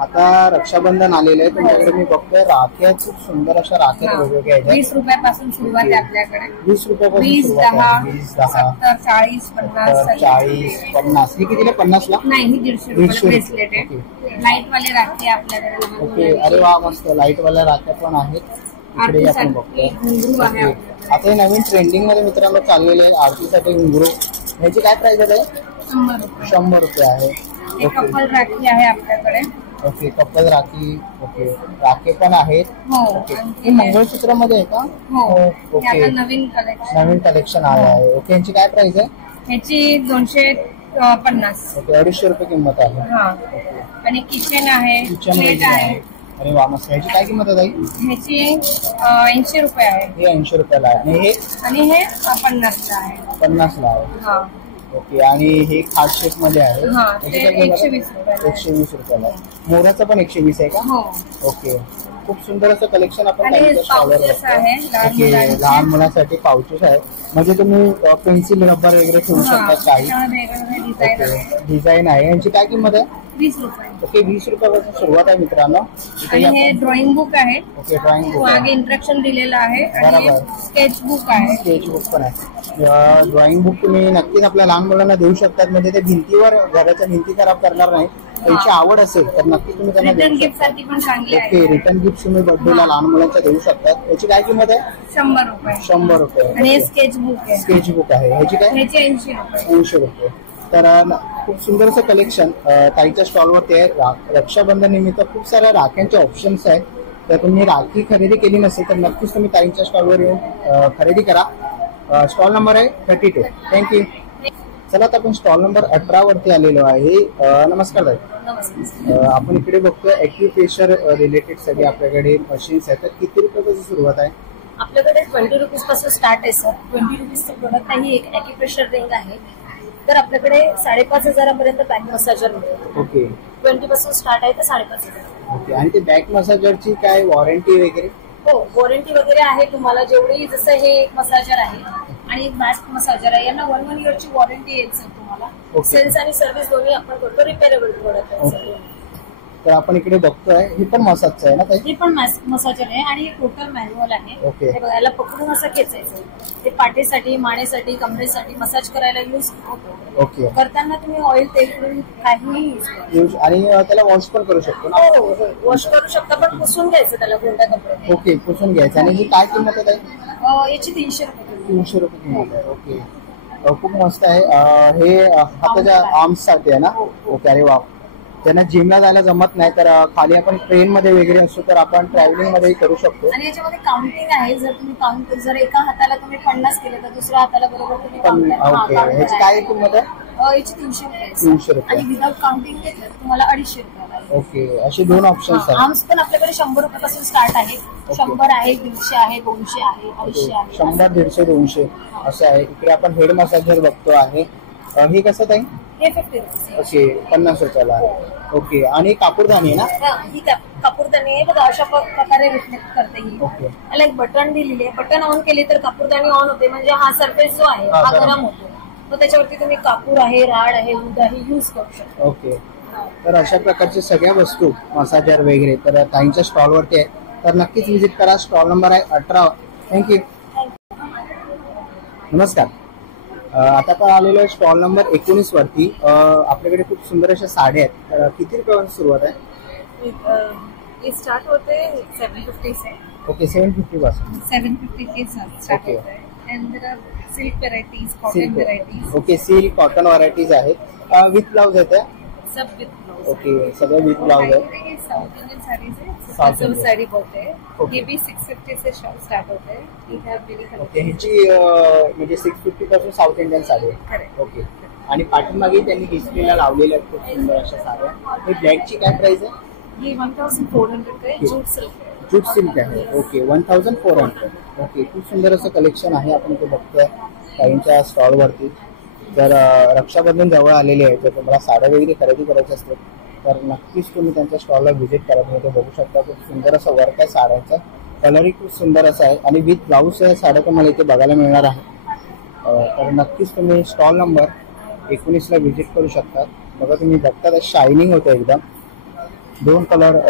आता रक्षाबंधन आलेलं आहे. तुमच्याकडे मी बघतोय राख्या, खूप सुंदर अशा राख्या वेगवेगळ्या आहेत. 20 रुपयापासून सुरुवात आहे आपल्याकडे. 20 रुपयापासून 20, सुरुवात 10, आहे. 20, 10, 70, 40, 50, 40, 50. ही कितीला? 50 ला? नाही, ही 150 रुपये ब्रेसलेट आहे. ओके. लाईट वाले राखी आपल्याकडे. ओके. अरे वा, मस्त. लाईट वाल्या राख्या पण आहेत. इकडे आपण बघतोय. घुंगरू आहे. आता हे नवीन ट्रेंडिंग मध्ये मित्रांनो चाललेले आहे आरतीसाठी घुंगरू. ह्याची काय प्राइस आहे? 100 रुपये. 100 रुपये आहे. हे कपल राखी आहे आपल्याकडे. ओके. कपल राखी. ओके. राखे पण आहेत. हो. ओके. हे मंगळसूत्र मध्ये आहे का? हो. ओके. हे आता नवीन कलेक्शन. नवीन कलेक्शन आलं आहे. ओके. यांची काय प्राइस आहे? ह्याची 250. ओके. 250 रुपये किंमत आहे. हा. ओके. आणि किचन आहे, किचन प्लेट वगैरे आहे. आहे. अरे वा मस्त. ह्याची काय किंमत आहे ताई? ह्याची 80 रुपये आहे. हे 80 रुपयाला आहे आणि हे 50ला आहे. 50ला आहे. हा ओके. आणि हे खास शेप मध्ये आहे. हा, ह्याची ते काय किंमत आहे? 120 रुपयाला. 120 रुपयाला आहे. मोराचं पण 120 आहे का? हो. ओके. खूप सुंदर असं कलेक्शन आपण आणि त्यांच्या स्टॉलवर pouches बघतो. आहे, लहान ओके. मुलांचे. लहान मुलांसाठी पाउचेस आहे. म्हणजे तुम्ही पेन्सिल रबर वगैरे ठेवू शकता काही. वेगवेगळे डिझाईन आहे. ओके. डिझाईन आहे. यांची काय किंमत आहे? 20 रुपये. ओके. 20 रुपयापासून सुरुवात आहे मित्रांनो. इथे आणि हे आपण- ड्रॉइंग बुक आहे. ओके. ड्रॉइंग बुक मागे आहे. इंस्ट्रक्शन दिलेलं आहे. आणि बरोबर. स्केच बुक आहे. स्केच बुक पण आहे. ड्रॉइंग बुक तुम्ही नक्कीच आपल्या लहान मुलांना देऊ शकतात. म्हणजे ते भिंतीवर घराच्या भिंती खराब करणार नाही. त्यांची आवड असेल तर नक्कीच तुम्ही त्यांना रिटर्न देऊ गिफ्ट शकता. साठी पण चांगली ओके. आहे. रिटर्न गिफ्ट तुम्ही बर्थडेला लहान मुलांच्या देऊ शकतात. याची काय किंमत आहे? 100 रुपये. 100 रुपये. आणि हे स्केच बुक आहे. स्केच बुक आहे. ह्याची काय? ह्याची 80 रुपये. 80 रुपये. तर खूप सुंदर असं कलेक्शन ताईच्या स्टॉलवरती आहे. रक्षाबंधन निमित्त खूप साऱ्या राख्यांचे ऑप्शन्स आहेत. तर तुम्ही राखी खरेदी केली नसेल तर नक्कीच तुम्ही ताईंच्या स्टॉलवर येऊन खरेदी करा. स्टॉल नंबर आहे 32. थँक्यू. चला आता आपण स्टॉल नंबर 18 वरती आलेलो आहे. नमस्कार ताई. आपण इकडे बघतोय ऍक्युप्रेशर रिलेटेड सगळे आपल्याकडे मशीन्स आहेत. तर किती रुपयापासून सुरुवात आहे? आपल्याकडे 20 रुपीज पासून स्टार्ट आहे सर. 20 रुपीजचं प्रोडक्ट आहे. एक ॲक्युप्रेशर रिंग आहे. तर आपल्याकडे 5,500 पर्यंत बॅक मसाजर मिळेल. ओके. 20 पासून स्टार्ट आहे तर 5,500. ओके. आणि ते बॅक मसाजरची काय वॉरंटी वगैरे? हो, वॉरंटी वगैरे आहे तुम्हाला. जेवढी जसं हे एक मसाजर आहे आणि एक बॅक मसाजर आहे, यांना 1 इयरची वॉरंटी येईल सर तुम्हाला. ओके. सेल्स आणि सर्व्हिस दोन्ही आपण करतो. रिपेरेबल प्रोडक्ट आहे सर. तर आपण इकडे बघतोय हे पण मसाजचं आहे ना ताई? हे पण मसाजर आहे आणि टोटल मॅन्युअल आहे. ओके. हे बघा, याला पकडून असं खेचायचं. ते पाठीसाठी, मानेसाठी, कमरेसाठी मसाज करायला यूज होतो. ओके. करताना तुम्ही ऑइल तेल करून काहीही यूज करा. आणि त्याला वॉश पण करू शकतो ना? हो, वॉश करू शकता, पण पुसून घ्यायचं त्याला कोणत्या कपड्याने. ओके. पुसून घ्यायचं. आणि ही काय किंमत आहे ताई? याची 300 रुपये. 300 रुपये किंमत आहे. ओके. खूप मस्त आहे. हे हाताच्या आर्म्स साठी आहे ना? ओके. अरे वा. त्यांना जिमला जायला जमत नाही तर खाली आपण ट्रेन मध्ये वगैरे असतो तर आपण ट्रॅव्हलिंग मध्ये करू शकतो. आणि याच्यामध्ये काउंटिंग आहे. जर तुम्ही काउंट जर एका हाताला तुम्ही 50 केले तर दुसऱ्या हाताला बरोबर तुम्ही पण ओके. ह्याची काय किंमत आहे? याची 300 रुपये. 300 रुपये. आणि विदाउट काउंटिंग घेतलं तर तुम्हाला 250 रुपये. ओके. असे 2 ऑप्शन्स आहेत. आर्म्स पण आपल्याकडे 100 रुपयापासून स्टार्ट आहे. 100 आहे, 150 आहे, 200 आहे, 250 आहे. 100, 150, 200 असं आहे. इकडे आपण हेड मसाजर बघतो आहे. हे कसं ताई? हे 50 रुपये. ओके. 50 रुपयाला. ओके. आणि कापूरदानी आहे ना? ही कापूरदानी आहे बघा, अशा प्रकारे रिफ्लेक्ट करते ही. ओके. याला एक बटन दिलेली आहे. बटन ऑन केली तर कापूरदानी ऑन होते. म्हणजे हा सरफेस जो आहे हा गरम होतो. तर त्याच्यावरती तुम्ही कापूर आहे, राड आहे, ऊद आहे यूज करू शकता. ओके. तर अशा प्रकारच्या सगळ्या वस्तू मसाजर वगैरे तर ताईंच्या स्टॉलवरती आहे. तर नक्कीच व्हिजिट करा. स्टॉल नंबर आहे 18. थँक्यू. नमस्कार. आता आपण आलेलो आहे स्टॉल नंबर 19 वरती. आपल्याकडे खूप सुंदर अशा साड्या आहेत. तर किती रुपयापासून सुरुवात आहे? स्टार्ट होते 750 से. ओके. 750 पासून. 750 के स्टार्ट होते हैं. And there are silk varieties, cotton varieties. Okay. Silk cotton varieties आहेत. विथ ब्लाउज आहेत त्या? सब विथ ब्लाउज. ओके. सगळं विथ ब्लाउज आहे. ये साउथ इंडियन साड़ीज है. साउथ सब इंडियन साड़ी बोलते हैं. ओके. ये भी 650 से स्टार्ट होते हैं. We have many okay. Collection. ह्याची म्हणजे 650 पासून साऊथ इंडियन साडी आहे. करेक्ट. ओके. आणि पाठीमागे त्यांनी डिस्प्लेला लावलेल्या आहेत खूप सुंदर अशा साड्या. हे ब्लॅकची काय प्राइस आहे? ये 1400 का है. जूट सिल्क है. जूट सिल्क आहे. ओके. 1400. ओके. खूप सुंदर असं कलेक्शन आहे. आपण इथे बघतोय ताईंच्या स्टॉलवरती. जर रक्षाबंधन जवळ आलेली आहे तर तुम्हाला साड्या वगैरे खरेदी करायची असते तर नक्कीच तुम्ही त्यांच्या स्टॉलला व्हिजिट करा. तुम्ही ते बघू शकता. खूप सुंदर असं वर्क आहे साड्यांचं. कलरही खूप सुंदर असा आहे आणि विथ ब्लाऊज साड्या तुम्हाला इथे बघायला मिळणार आहे. तर नक्कीच तुम्ही स्टॉल नंबर 19ला व्हिजिट करू शकता. बघा तुम्ही बघता शायनिंग होतं एकदम. 2 कलर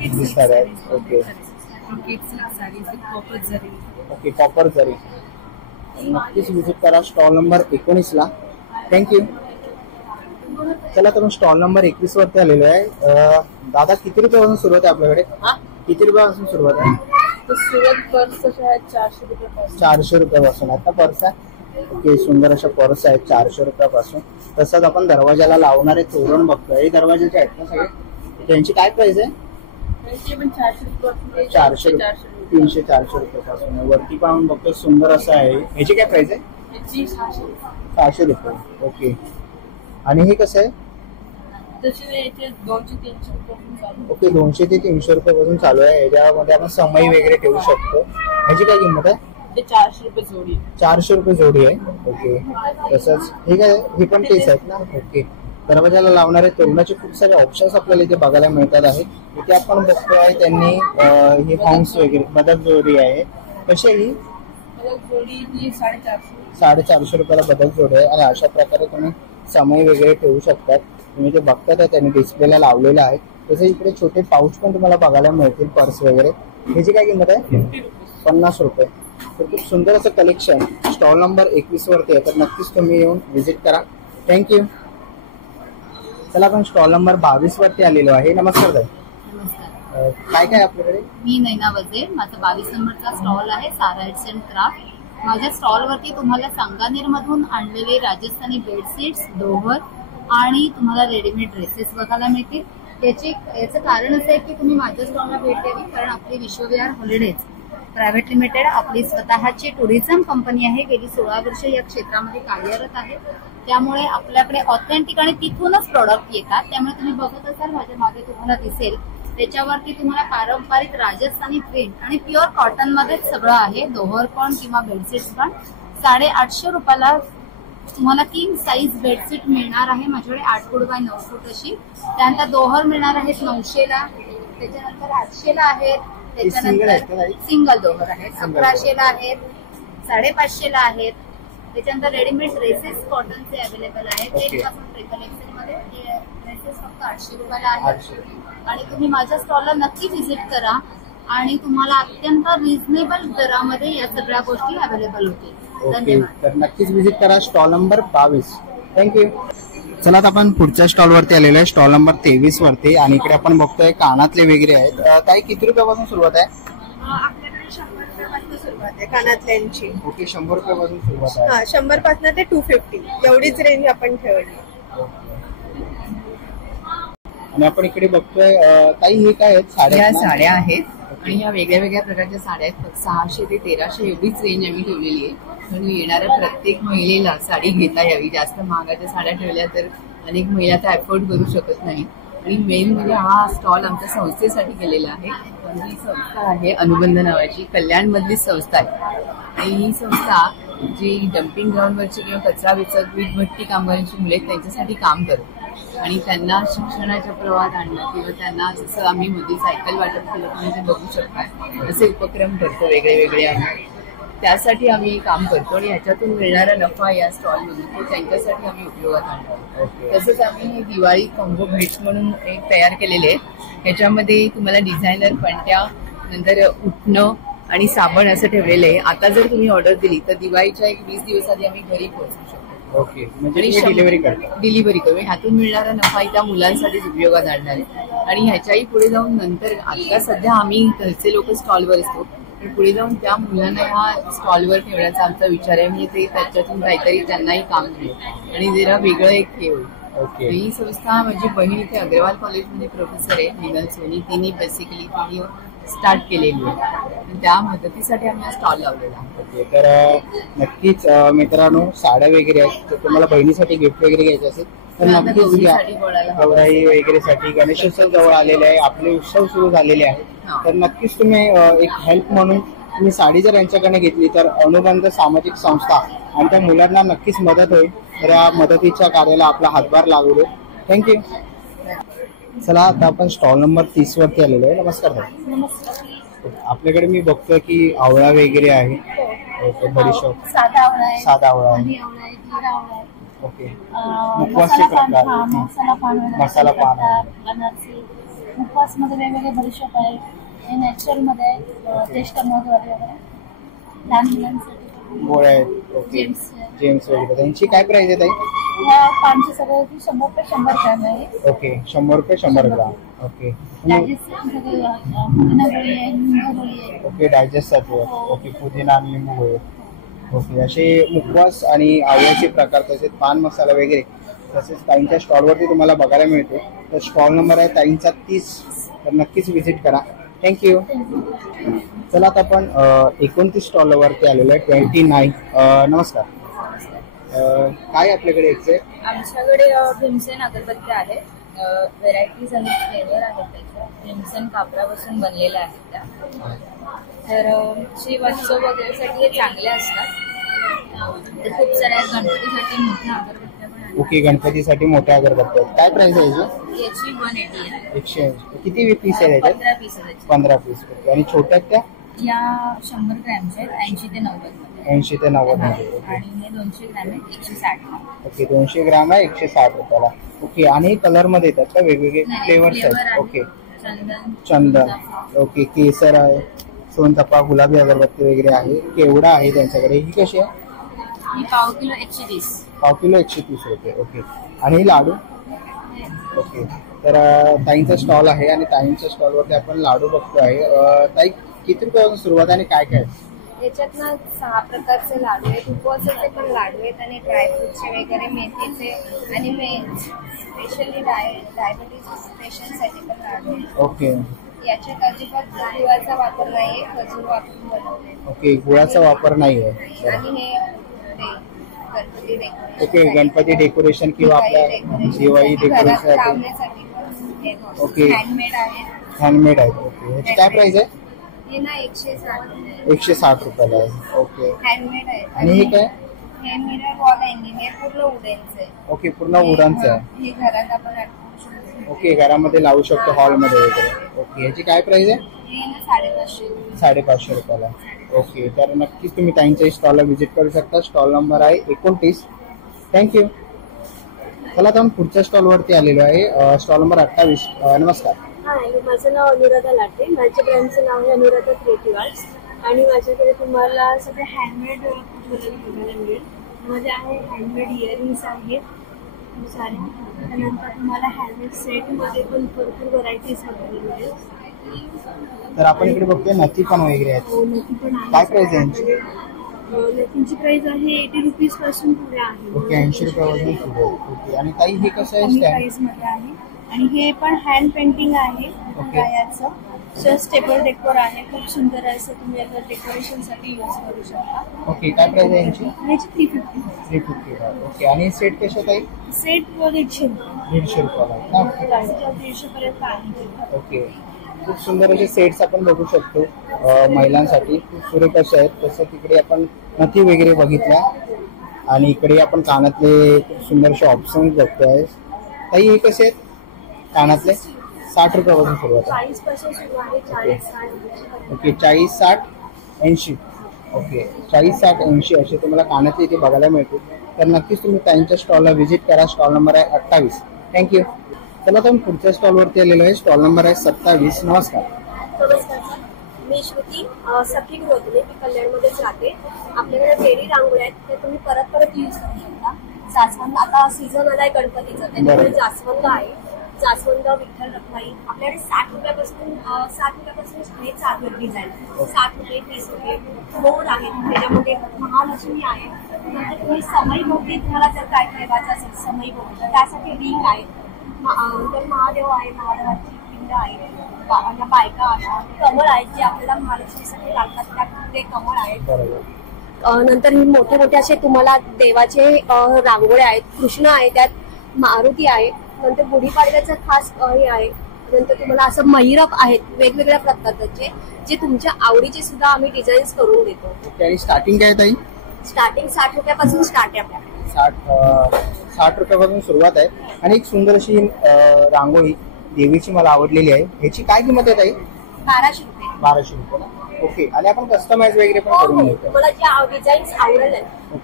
दिसतात आहेत. Okay. Brocade silk saris with copper जरी. ओके. कॉपर जरी. नक्कीच व्हिजिट करा स्टॉल नंबर 19ला. थँक्यू. चला तर स्टॉल नंबर 21 वरती आलेलो आहे. दादा किती रुपयापासून सुरुवात आहे आपल्याकडे? किती रुपयापासून सुरुवात आहे? तो सूरत पर्स है 400 रुपये. 400 रुपयापासून. आता पर्स आहे. ओके. सुंदर अशा पर्स आहेत 400 रुपयापासून. तसंच आपण दरवाजाला लावणारे तोरण बघतोय. हे दरवाजाचे आहेत ना सगळे? त्यांची काय प्राइस आहे? ये पण 400 रुपये. 400 300 400 रुपयापासून. वरती पाहून बघतो सुंदर असं आहे. ह्याची काय प्राइस आहे? 600 600 रुपये. ओके. आणि हे कसं आहे? तसे 200-300 रुपये चालू. ओके, 200 ते 300 रुपयापासून चालू आहे. याच्यामध्ये आपण समय वगैरे ठेवू शकतो. ह्याची काय किंमत आहे? ते 400 रुपये जोडी. 400 रुपये जोडी आहे. ओके, तसंच हे काय, हे पण तेच आहेत ना? ओके, दरवाजाला लावणारे तोरणाचे खूप सारे ऑप्शन्स आपल्याला इथे बघायला मिळतात आहे. इथे आपण बघतोय त्यांनी ही हॉर्न्स वगैरे बदक जोडी आहे. कशी आहे ही? जोडी 450 रुपयाला बदक जोडी आहे. आणि अशा प्रकारे तुम्ही समय वगैरे ठेवू शकतात. तुम्ही ते बघतात त्यांनी डिस्प्लेला लावलेलं आहे. तसं इकडे छोटे पाऊच पण तुम्हाला बघायला मिळतील, पर्स वगैरे. ह्याची काय किंमत आहे? 50 रुपये. तर खूप सुंदर असं कलेक्शन स्टॉल नंबर 21 वरती आहे. तर नक्कीच तुम्ही येऊन व्हिजिट करा. थँक्यू. चला, आपण स्टॉल नंबर 22 वरती आलेलो आहे. नमस्कार ताई. नमस्कार. काय काय आपल्याकडे? मी नैना वजे. माझा 22 नंबरचा स्टॉल आहे सारा आर्ट्स अँड क्राफ्ट. माझ्या स्टॉलवरती तुम्हाला संगानेर मधून आणलेले राजस्थानी बेडशीट्स, दोहर आणि तुम्हाला रेडीमेड ड्रेसेस बघायला मिळतील. याचं कारण असं आहे की तुम्ही माझ्या स्टॉलला भेट द्यावी, कारण आपली विश्वविहार हॉलिडेज प्रायव्हेट लिमिटेड आपली स्वतःची टुरिझम कंपनी आहे. गेली 16 वर्ष या क्षेत्रामध्ये कार्यरत आहे. त्यामुळे आपल्याकडे ऑथेंटिक आणि तिथूनच प्रॉडक्ट येतात. त्यामुळे तुम्ही बघत असाल माझ्या मागे तुम्हाला दिसेल, त्याच्यावरती तुम्हाला पारंपरिक राजस्थानी प्रिंट आणि प्युअर कॉटन मध्येच सगळं आहे. दोहर पण किंवा बेडशीट्स पण 850 रुपयाला तुम्हाला किंग साईज बेडशीट मिळणार आहे. माझ्याकडे 8 फूट बाय 9 फूट अशी. त्यानंतर दोहर मिळणार आहेत 900ला, त्याच्यानंतर 800ला आहेत, त्याच्यानंतर सिंगल दोहर आहेत 1100ला आहेत, 550ला आहेत. त्याच्यानंतर रेडीमेड ड्रेसेस कॉटनचे अवेलेबल आहेत. त्यापासून ट्रिपल एक्सेल मध्ये ड्रेसेस फक्त 800 रुपयाला आहेत. आणि तुम्ही माझ्या स्टॉलला नक्की व्हिजिट करा आणि तुम्हाला अत्यंत रिझनेबल दरामध्ये या सगळ्या गोष्टी अवेलेबल होतील. धन्यवाद. तर नक्कीच व्हिजिट करा स्टॉल नंबर 22. थँक्यू. चला, आता आपण पुढच्या स्टॉल वरती आलेलो आहे, स्टॉल नंबर 23 वरती. आणि इकडे आपण बघतोय कानातले वगैरे आहेत. ताई, किती रुपयापासून सुरुवात आहे? आपल्याकडे 100 रुपयापासून सुरुवात आहे कानातल्यांची. ओके, 100 रुपयापासून सुरुवात आहे. 100 पासून ते 250 एवढीच रेंज आपण ठेवली. आणि आपण इकडे बघतोय ताई, हे काय आहेत? साड्या आहेत आणि ह्या वेगळ्या वेगळ्या प्रकारच्या साड्या आहेत. 600 ते 1300 एवढीच रेंज आम्ही ठेवलेली आहे. म्हणून येणाऱ्या प्रत्येक महिलेला साडी घेता यावी. जास्त महागाच्या साड्या ठेवल्या तर अनेक महिला त्या अफोर्ड करू शकत नाही. आणि मेन म्हणजे हा स्टॉल आमच्या संस्थेसाठी केलेला आहे. ही संस्था आहे अनुबंध नावाची, कल्याण मधली संस्था आहे. आणि ही संस्था जी डम्पिंग ग्राउंडवरची किंवा कचरा वेचक वीट भट्टी कामगारांची मुले त्यांच्यासाठी काम करते. आणि त्यांना शिक्षणाच्या प्रवाहात आणणं किंवा त्यांना जसं आम्ही मध्ये सायकल वाटप केलं तुम्ही ते बघू शकता, असे उपक्रम करतो वेगळे वेगळे आम्ही. त्यासाठी आम्ही काम करतो आणि ह्याच्यातून मिळणारा नफा या स्टॉलमधून तो त्यांच्यासाठी आम्ही उपयोगात आणतो. तसंच आम्ही हे दिवाळी कॉम्बो भेट्स म्हणून एक तयार केलेले आहेत. ह्याच्यामध्ये तुम्हाला डिझायनर पणत्या, नंतर उठणं आणि साबण असं ठेवलेलं आहे. आता जर तुम्ही ऑर्डर दिली तर दिवाळीच्या एक 20 दिवस आधी आम्ही घरी पोहोचू शकतो. ओके, म्हणजे डिलिव्हरी करू. ह्यातून मिळणारा नफा त्या मुलांसाठीच उपयोगात आणणार आहे. आणि ह्याच्याही पुढे जाऊन नंतर आता सध्या आम्ही घरचे लोक स्टॉलवर असतो, पण पुढे जाऊन त्या मुलांना ह्या स्टॉलवर ठेवण्याचा आमचा विचार आहे. म्हणजे ते त्याच्यातून काहीतरी त्यांनाही काम मिळेल आणि जरा वेगळं एक हे होईल. ही संस्था माझी बहीण इथे अग्रवाल कॉलेजमध्ये प्रोफेसर आहे, नीगल सोनी. तिने बेसिकली स्टार्ट केलेली आहे. त्या मदतीसाठी आम्ही स्टॉल लावलेला आहे. तर नक्कीच मित्रांनो, साड्या वगैरे आहेत. तर तुम्हाला बहिणीसाठी गिफ्ट वगैरे घ्यायचे असेल तर नक्कीच घ्या. गौराई वगैरे साठी गणेशोत्सव जवळ आलेले आहे, आपले उत्सव सुरू झालेले आहेत. तर नक्कीच तुम्ही एक हेल्प म्हणून तुम्ही साडी जर यांच्याकडे घेतली तर अनुबंध सामाजिक संस्था आणि त्या मुलांना नक्कीच मदत होईल. तर या मदतीच्या कार्याला आपला हातभार लागू दे. थँक्यू. चला, आता आपण स्टॉल नंबर 30 वरती आलेलो आहे. नमस्कार भाई. आपल्याकडे मी बघतोय की आवळा वगैरे आहे, बडीशॉप, साधा आवळा आहे, साधा आवळा आहे. जिरा आवळा आहे. ओके, मुखवासचे प्रकार, मसाला पान, अनारसी. मुखवास मध्ये वेगवेगळे बडीशॉप आहे. हे नॅचरल मध्ये आहे, टेस्ट करण्याद्वारे वगैरे. लहान मुलांसाठी गोळ्या आहेत. ओके, जेम्स वगैरे. त्यांची काय प्राइस आहे ताई? ह्या पानची सगळं 100 रुपये 100 ग्रॅम आहे. ओके, 100 रुपये 100 ग्राम. ओके, पुदिना गोळी आहे, लिंबू गोळी आहे. ओके, डायजेस्ट साठी. ओके, पुदिना आणि लिंबू गोळी. ओके, असे मुखवास आणि आवळ्याचे प्रकार, तसेच पान मसाला वगैरे तसेच ताईंच्या स्टॉलवरती तुम्हाला बघायला मिळते. तर स्टॉल नंबर आहे ताईंचा 30. तर नक्कीच व्हिजिट करा. थँक्यू. चला, आता आपण 29 स्टॉलवरती आलेलो आहे, 29. नमस्कार. काय आपल्याकडे एक्झॅक्ट? आमच्याकडे भीमसेन अगरबत्त्या आहेत. व्हेरायटीज आणि फ्लेवर आहेत त्याच्या. क्रिम्सन कापडापासून बनलेल्या आहेत त्या. तर श्रीवास्तव वगैरेसाठी हे चांगले असतात. तर खूप साऱ्या गणपतीसाठी मोठ्या अगरबत्त्या पण आहेत. ओके, गणपतीसाठी मोठ्या अगरबत्त्या आहेत. काय प्राइस आहे याची? याची 180 आहे. 180. किती पीस आहे याच्यात? 15 पीस आहेत. 15 पीस. आणि छोट्या त्या या 100 ग्रॅमच्या आहेत. 80 ते 90 मध्ये. 80 ते 90 मध्ये. आणि हे 200 ग्रॅम आहेत. 160 ला. ओके, 200 ग्रॅम आहे 160 रुपयाला. ओके, आणि कलर मध्ये येतात का वेगवेगळे फ्लेवर्स आहेत? ओके, चंदन, ओके, केसर आहे, सोनचाफा, गुलाबी अगरबत्ती वगैरे आहे. केवडा आहे त्यांच्याकडे. ही कशी आहे? ही पाव किलो 130. पाव किलो 130 रुपये. ओके, आणि ही लाडू? ओके, तर ताईंचा स्टॉल आहे आणि ताईंच्या स्टॉलवरती आपण लाडू बघतो आहे. ताई, किती रुपयापासून सुरुवात आहे आणि काय काय? याच्यात ना 6 प्रकारचे लाडू आहेत. उपवासाचे पण लाडू आहेत आणि ड्रायफ्रूटचे वगैरे, मेथीचे आणि स्पेशली डायबिटीज पेशंटसाठी पण लाडू आहेत. ओके, याच्यात अजिबात गुळाचा वापर नाहीये, खजूर वापरून बनवले. ओके, गुळाचा वापर नाहीये. आणि हे Ganpati decoration. Okay, Ganpati decoration किंवा आपल्या दिवाळी डेकोरेशन. ओके, हँडमेड आहे. हँडमेड आहे. ओके, याची काय प्राइस आहे? हे ना 160 160 रुपयाला आहे. ओके, हँडमेड आहे. आणि हे काय? हे मिरर वॉल हँगिंग आहे, पूर्ण वुडनचं आहे. ओके, पूर्ण वुडनचं आहे. हे घरात आपण अडकवू शकतो. ओके, घरामध्ये लावू शकतो, हॉलमध्ये वगैरे. ओके, याची काय प्राइस आहे? हे ना 550. 550 रुपयाला. ओके, तर नक्कीच तुम्ही ताईंच्या स्टॉलला व्हिजिट करू शकता. स्टॉल नंबर आहे 29. थँक्यू. चला तर पुढच्या स्टॉलवरती आलेलो आहे. Stall number 28. नमस्कार. हाय, माझं नाव अनुराधा लाटे. माझ्या ब्रँडचं नाव आहे अनुराधा क्रिएटिव्ह आर्ट्स. आणि माझ्याकडे तुम्हाला सगळे हँडमेड ज्वेलरी बघायला मिळेल. मध्ये आहे हँडमेड इयरिंग्स आहेत खूप साऱ्या. त्यानंतर तुम्हाला हँडमेड सेटमध्ये पण भरपूर व्हरायटीज बघायला मिळेल. तर आपण इकडे बघतोय नथी पण वगैरे आहेत. नथी पण आहे. काय प्राइस आहे यांची? नथीची प्राइस आहे 80 रुपीज पासून पुढे आहे. ओके, 80 रुपयापासून सुरू आहे. ओके, आणि ताई हे कसं आहे? प्राइस मध्ये आहे. आणि हे पण हँड पेंटिंग आहे याचं. जस्ट टेबल डेकोर आहे. खूप सुंदर आहे. असं तुम्ही आता डेकोरेशनसाठी यूज करू शकता. ओके, काय प्राइस आहे यांची? याची 350. 350. ओके, आणि सेट कशात आहे? सेट 150 रुपयाला. जास्तीत जास्त 150 पर्यंत आहे. ओके, खूप सुंदर असे सेट्स आपण बघू शकतो महिलांसाठी. खूप सुरेख असे आहेत. तसं तिकडे आपण नथी वगैरे बघितल्या आणि इकडे आपण कानातले खूप सुंदरसे ऑप्शन बघतोय. ताई, हे कसे आहेत कानातले? 60 रुपयापासून सुरुवात आहे. 40 पासून सुरू आहे. 40, 60. ओके, 40, 60, 80. ओके, 40, 60, 80 असे तुम्हाला कानातले इथे बघायला मिळतील. तर नक्कीच तुम्ही त्यांच्या स्टॉलला व्हिजिट करा. स्टॉल नंबर आहे 28. थँक्यू. चला तर पुढच्या स्टॉलवरती आलेलो आहे. स्टॉल नंबर आहे 27. नमस्कार. नमस्कार, मी श्रुती सखी गृहतले. मी कल्याणमध्येच राहते. आपल्याकडे बेरी रांगोळ्या आहेत, ते तुम्ही परत परत यूज करू शकता. जास्वंद, आता सीझन आलाय गणपतीचा, त्याच्यामुळे जास्वंद आहे. जास्वंद, विठ्ठल रखमाई आपल्याकडे 60 रुपयापासून आहे. चादर डिझाईन 60 रुपये, 30 रुपये. मोर आहे, त्याच्यामध्ये महालक्ष्मी आहे. नंतर तुम्ही समईभोवती तुम्हाला जर काय ठेवायचं असेल समईभोवती, त्यासाठी रिंग आहे. तर महादेव आहे, महादेवाची पिंड आहे. बायका अशा कमळ आहेत जे आपल्याला महालक्ष्मीसाठी लागतात, त्यात ते कमळ आहेत. नंतर ही मोठे मोठे असे तुम्हाला देवाचे रांगोळ्या आहेत. कृष्ण आहे, त्यात मारुती आहे. नंतर गुढीपाडव्याचं खास हे आहे. नंतर तुम्हाला असं महिरप आहेत वेगवेगळ्या प्रकारचे, जे तुमच्या आवडीचे सुद्धा आम्ही डिझाईन्स करून देतो. आणि स्टार्टिंग काय ताई? स्टार्टिंग 60 रुपयापासून स्टार्ट आहे आपल्याकडे. 60 रुपयापासून सुरुवात आहे. आणि एक सुंदर अशी रांगोळी देवीची मला आवडलेली आहे. याची काय किंमत आहे ताई? 1200 रुपये. 1200 रुपये ना. ओके, आणि आपण कस्टमाइज वगैरे पण करून देतो. तुम्हाला ज्या डिझाईन्स आवडेल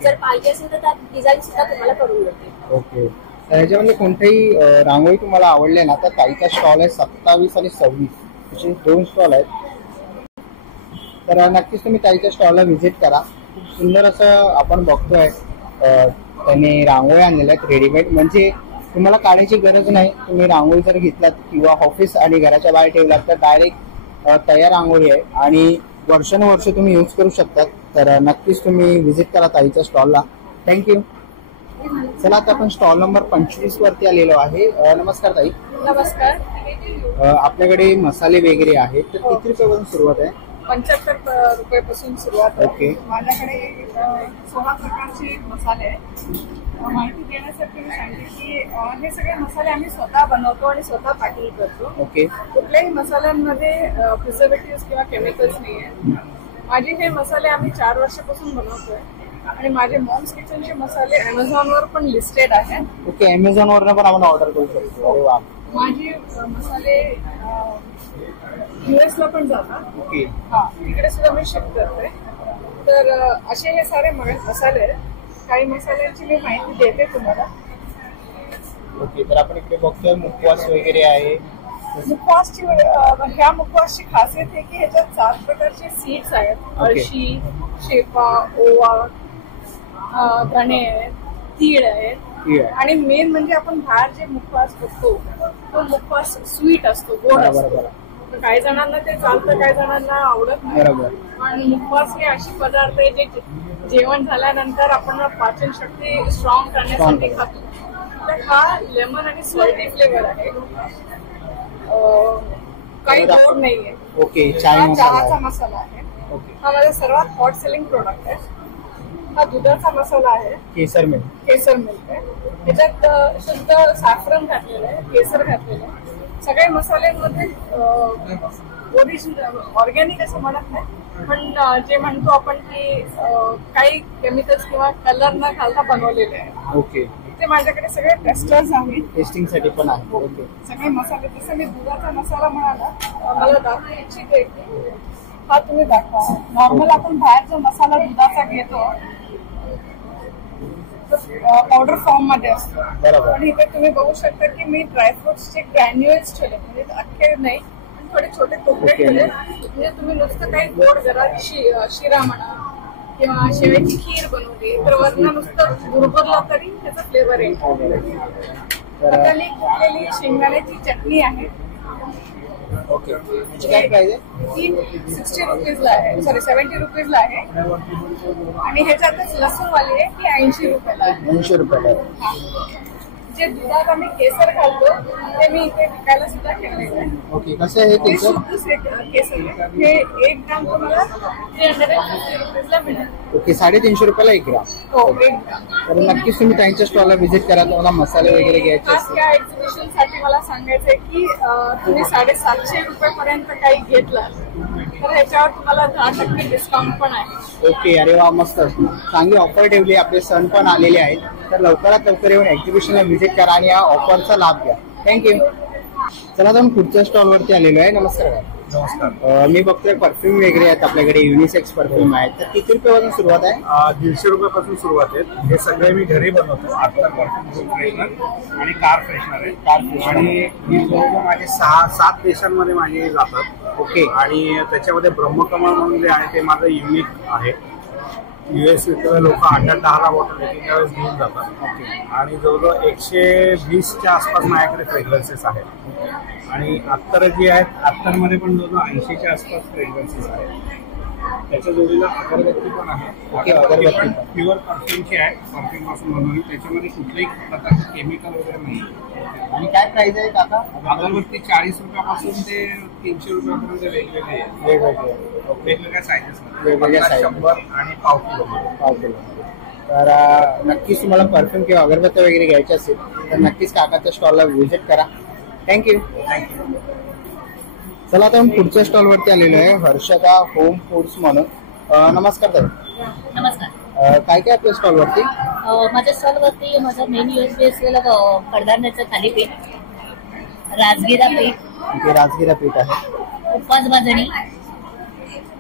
जर पाहिजे असेल तर त्या डिझाईन सुद्धा तुम्हाला करून देतो. ओके, तर ह्याच्यामध्ये कोणत्याही रांगोळी तुम्हाला आवडले ना तर ताईचा स्टॉल आहे 27 आणि 26 असे 2 स्टॉल आहेत. तर नक्कीच तुम्ही ताईच्या स्टॉलला व्हिजिट करा. खूप सुंदर असं आपण बघतोय त्यांनी रांगोळी आणलेल्या आहेत रेडीमेड. म्हणजे तुम्हाला काढायची गरज नाही. तुम्ही रांगोळी जर घेतलात किंवा ऑफिस आणि घराच्या बाहेर ठेवलात तर डायरेक्ट तयार रांगोळी आहे आणि वर्षानुवर्ष तुम्ही यूज करू शकतात. तर नक्कीच तुम्ही व्हिजिट करा ताईच्या स्टॉलला. थँक्यू. चला आता आपण स्टॉल नंबर 25 वरती आलेलो आहे. नमस्कार ताई. नमस्कार. आपल्याकडे मसाले वगैरे आहेत, तर किती रुपयापासून सुरुवात आहे? 75 रुपयापासून सुरुवात आहे. ओके. माझ्याकडे 16 प्रकारचे मसाले आहेत. माहिती देण्यासाठी मी सांगते की हे सगळे मसाले आम्ही स्वतः बनवतो आणि स्वतः पॅकिंग करतो. ओके. कुठल्याही मसाल्यांमध्ये प्रिझर्वेटिव्ह किंवा केमिकल्स नाही आहे. माझे हे मसाले आम्ही 4 वर्षापासून बनवतोय आणि माझे मॉम्स किचनचे मसाले अमेझॉनवर पण लिस्टेड आहेत. ओके. अमेझॉनवर पण आपण ऑर्डर करू शकतो. अरे वा. माझे मसाले US ला पण जातात. ओके. हा, इकडे सुद्धा मी शिफ्ट करते. तर असे हे सारे मसाले आहेत. काही मसाल्यांची मी माहिती देते तुम्हाला. ओके. तर आपण इकडे बघतोय मुखवास वगैरे आहे. मुखवासची ह्या मुखवासची खासियत आहे की ह्याच्यात 7 प्रकारचे सीड्स आहेत. अळशी, शेपा, ओवा, धणे आहेत, तीळ आहेत आणि मेन म्हणजे आपण बाहेर जे मुखवास बघतो तो मुखवास स्वीट असतो, गोड असतो. काही जणांना ते चालतं, काही जणांना आवडत नाही. पण मुखवास हे अशी पदार्थ आहे जे जेवण झाल्यानंतर आपण पाचन शक्ती स्ट्रॉंग करण्यासाठी खातो. तर हा लेमन आणि सॉल्टी फ्लेवर आहे. काही गोड नाहीये. ओके. चहाचा मसाला आहे. हा माझा सर्वात हॉट सेलिंग प्रोडक्ट आहे. हा दुधाचा मसाला आहे. केसर मिल्क आहे. त्याच्यात शुद्ध साफरन घातलेलं आहे, केसर घातलेलं आहे. सगळ्या मसाल्यांमध्ये ओरिजिनल ऑर्गॅनिक असं म्हणत नाही, पण जे म्हणतो आपण की काही केमिकल्स किंवा कलर न घालता बनवलेले आहे. ओके. ते माझ्याकडे सगळे टेस्टर्स आहेत. टेस्टिंग साठी पण आहे. ओके. सगळे मसाले जसं मी दुधाचा मसाला म्हणाला, मला दाखवू इच्छिते. हा तुम्ही दाखवा. नॉर्मल आपण बाहेर जो मसाला दुधाचा घेतो पावडर फॉर्म मध्ये असतो. आणि इथे तुम्ही बघू शकता की मी ड्रायफ्रुट्सचे ग्रॅन्युअल्स ठेवले, म्हणजे अख्खे नाही, थोडे छोटे तुकडे ठेवले. म्हणजे तुम्ही नुसतं काही गोड घरात शिरा म्हणा किंवा शेवयाची खीर बनवली तर वरनं नुसतं बुरबुरला तरी त्याचा फ्लेवर आहे. हाताने कुटलेली शेंगदाण्याची चटणी आहे. ओके. काय प्राइस आहे? ती 60 रुपीजला आहे, सॉरी 70 रुपीजला आहे. आणि ह्याच्यातच लसूणवाली आहे ती 80 रुपयाला आहे. 80 रुपयाला आहे. जे दुधात आम्ही केसर घालतो ते मी इथे विकायला सुद्धा ठेवलेलं आहे. ओके. कसं आहे हे शुद्ध केसर हे 1 ग्राम तुम्हाला 350 रुपीजला मिळेल. ओके. 350 रुपयाला 1 ग्राम. हो, 1 ग्राम. तर नक्कीच तुम्ही त्यांच्या स्टॉलला व्हिजिट करा. तुम्हाला मसाले वगैरे घ्यायचे आज या एक्झिबिशन साठी मला सांगायचंय की तुम्ही 750 रुपयापर्यंत काही घेतलं तर ह्याच्यावर तुम्हाला 10% डिस्काउंट पण आहे. ओके. अरे वा, मस्त. चांगली ऑफर ठेवली. आपले सण पण आलेले आहेत, तर लवकरात लवकर येऊन एक्झिबिशनला व्हिजिट करा आणि या ऑफरचा लाभ घ्या. थँक्यू. चला तर पुढच्या स्टॉलवरती आलेलो आहे. नमस्कार. नमस्कार. मी बघतोय परफ्यूम वगैरे आहेत आपल्याकडे, युनिसेक्स परफ्यूम आहेत. तर किती रुपयापासून सुरुवात आहे? 150 रुपयापासून सुरुवात आहे. हे सगळे मी घरी बनवतो. आता परफ्यूम फ्रेशनर आणि कार फ्रेशनर आहे. आणि माझे 6-7 देशांमध्ये माझे जातात. ओके. आणि त्याच्यामध्ये ब्रह्मकमळ म्हणून जे आहे ते माझं युनिक आहे. US लोक 8-10 बॉटल एकेका वेळेस घेऊन जातात. आणि जवळजवळ 120च्या आसपास माझ्याकडे फ्रेग्रन्सेस आहेत. आणि अत्तर जी आहेत, अत्तरमध्ये पण जवळजवळ 80च्या आसपास फ्रेग्रन्सेस आहेत. त्याच्या जोडीला अगरबत्ती पण आहे. अगरबत्ती प्युअर परफ्यूमची आहे, परफ्यूम पासून बनवली. त्याच्यामध्ये कुठल्याही प्रकारचं केमिकल वगैरे नाही. आणि काय प्राइस आहे काका? अगरबत्ती 40 रुपयापासून ते 300 रुपयापर्यंत वेगवेगळे वेगवेगळ्या साईजेस, 100 आणि पाव किलो. तर नक्कीच तुम्हाला परफ्यूम किंवा अगरबत्ती वगैरे घ्यायची असेल तर नक्कीच काकाच्या स्टॉलला व्हिजिट करा. थँक्यू. चला आता मी पुढच्या स्टॉलवरती आलेलो आहे, हर्षदा होम फूड्स म्हणून. नमस्कार ताई. नमस्कार. काय काय आपल्या स्टॉलवरती? माझ्या स्टॉलवरती माझं मेन USB असलेलं कडधान्याचं थालीपीठ, राजगिरा पीठ, राजगिरा पीठ आहे, उपवास भाजणी,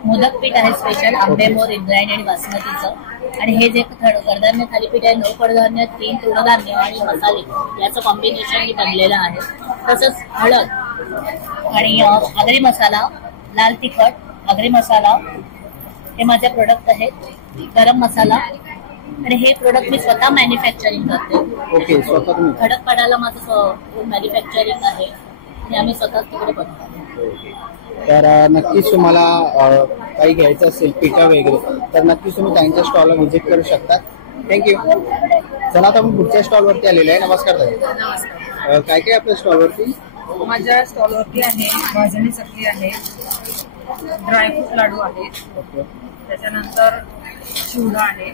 मोदक पीठ आहे स्पेशल आंबे, मोर, इंद्रायणी आणि बासमतीचं. आणि हे जे कडधान्य थालीपीठ आहे 9 कडधान्य, 3 तृणधान्य आणि मसाले याचं कॉम्बिनेशन बनलेलं आहे. तसंच हळद आणि आगरी मसाला, लाल तिखट, आगरी मसाला हे माझे प्रोडक्ट आहेत. गरम मसाला. आणि हे प्रोडक्ट मी स्वतः मॅन्युफॅक्चरिंग करते. ओके. स्वतः तुम्ही? खडकपाड्याला माझं मॅन्युफॅक्चरिंग आहे आणि आम्ही स्वतःच तिकडे बनवतो. तर नक्कीच तुम्हाला काही घ्यायचं असेल पिठा वगैरे तर नक्कीच तुम्ही त्यांच्या स्टॉलला व्हिजिट करू शकता. थँक्यू. चला आता आपण पुढच्या स्टॉलवरती आलेलो आहे. नमस्कार ताई. नमस्कार. काय काय आपल्या स्टॉलवरती? माझ्या स्टॉलवरती आहे भाजणी चकली आहे, ड्रायफ्रूट लाडू आहेत, त्याच्यानंतर चिवडा आहे,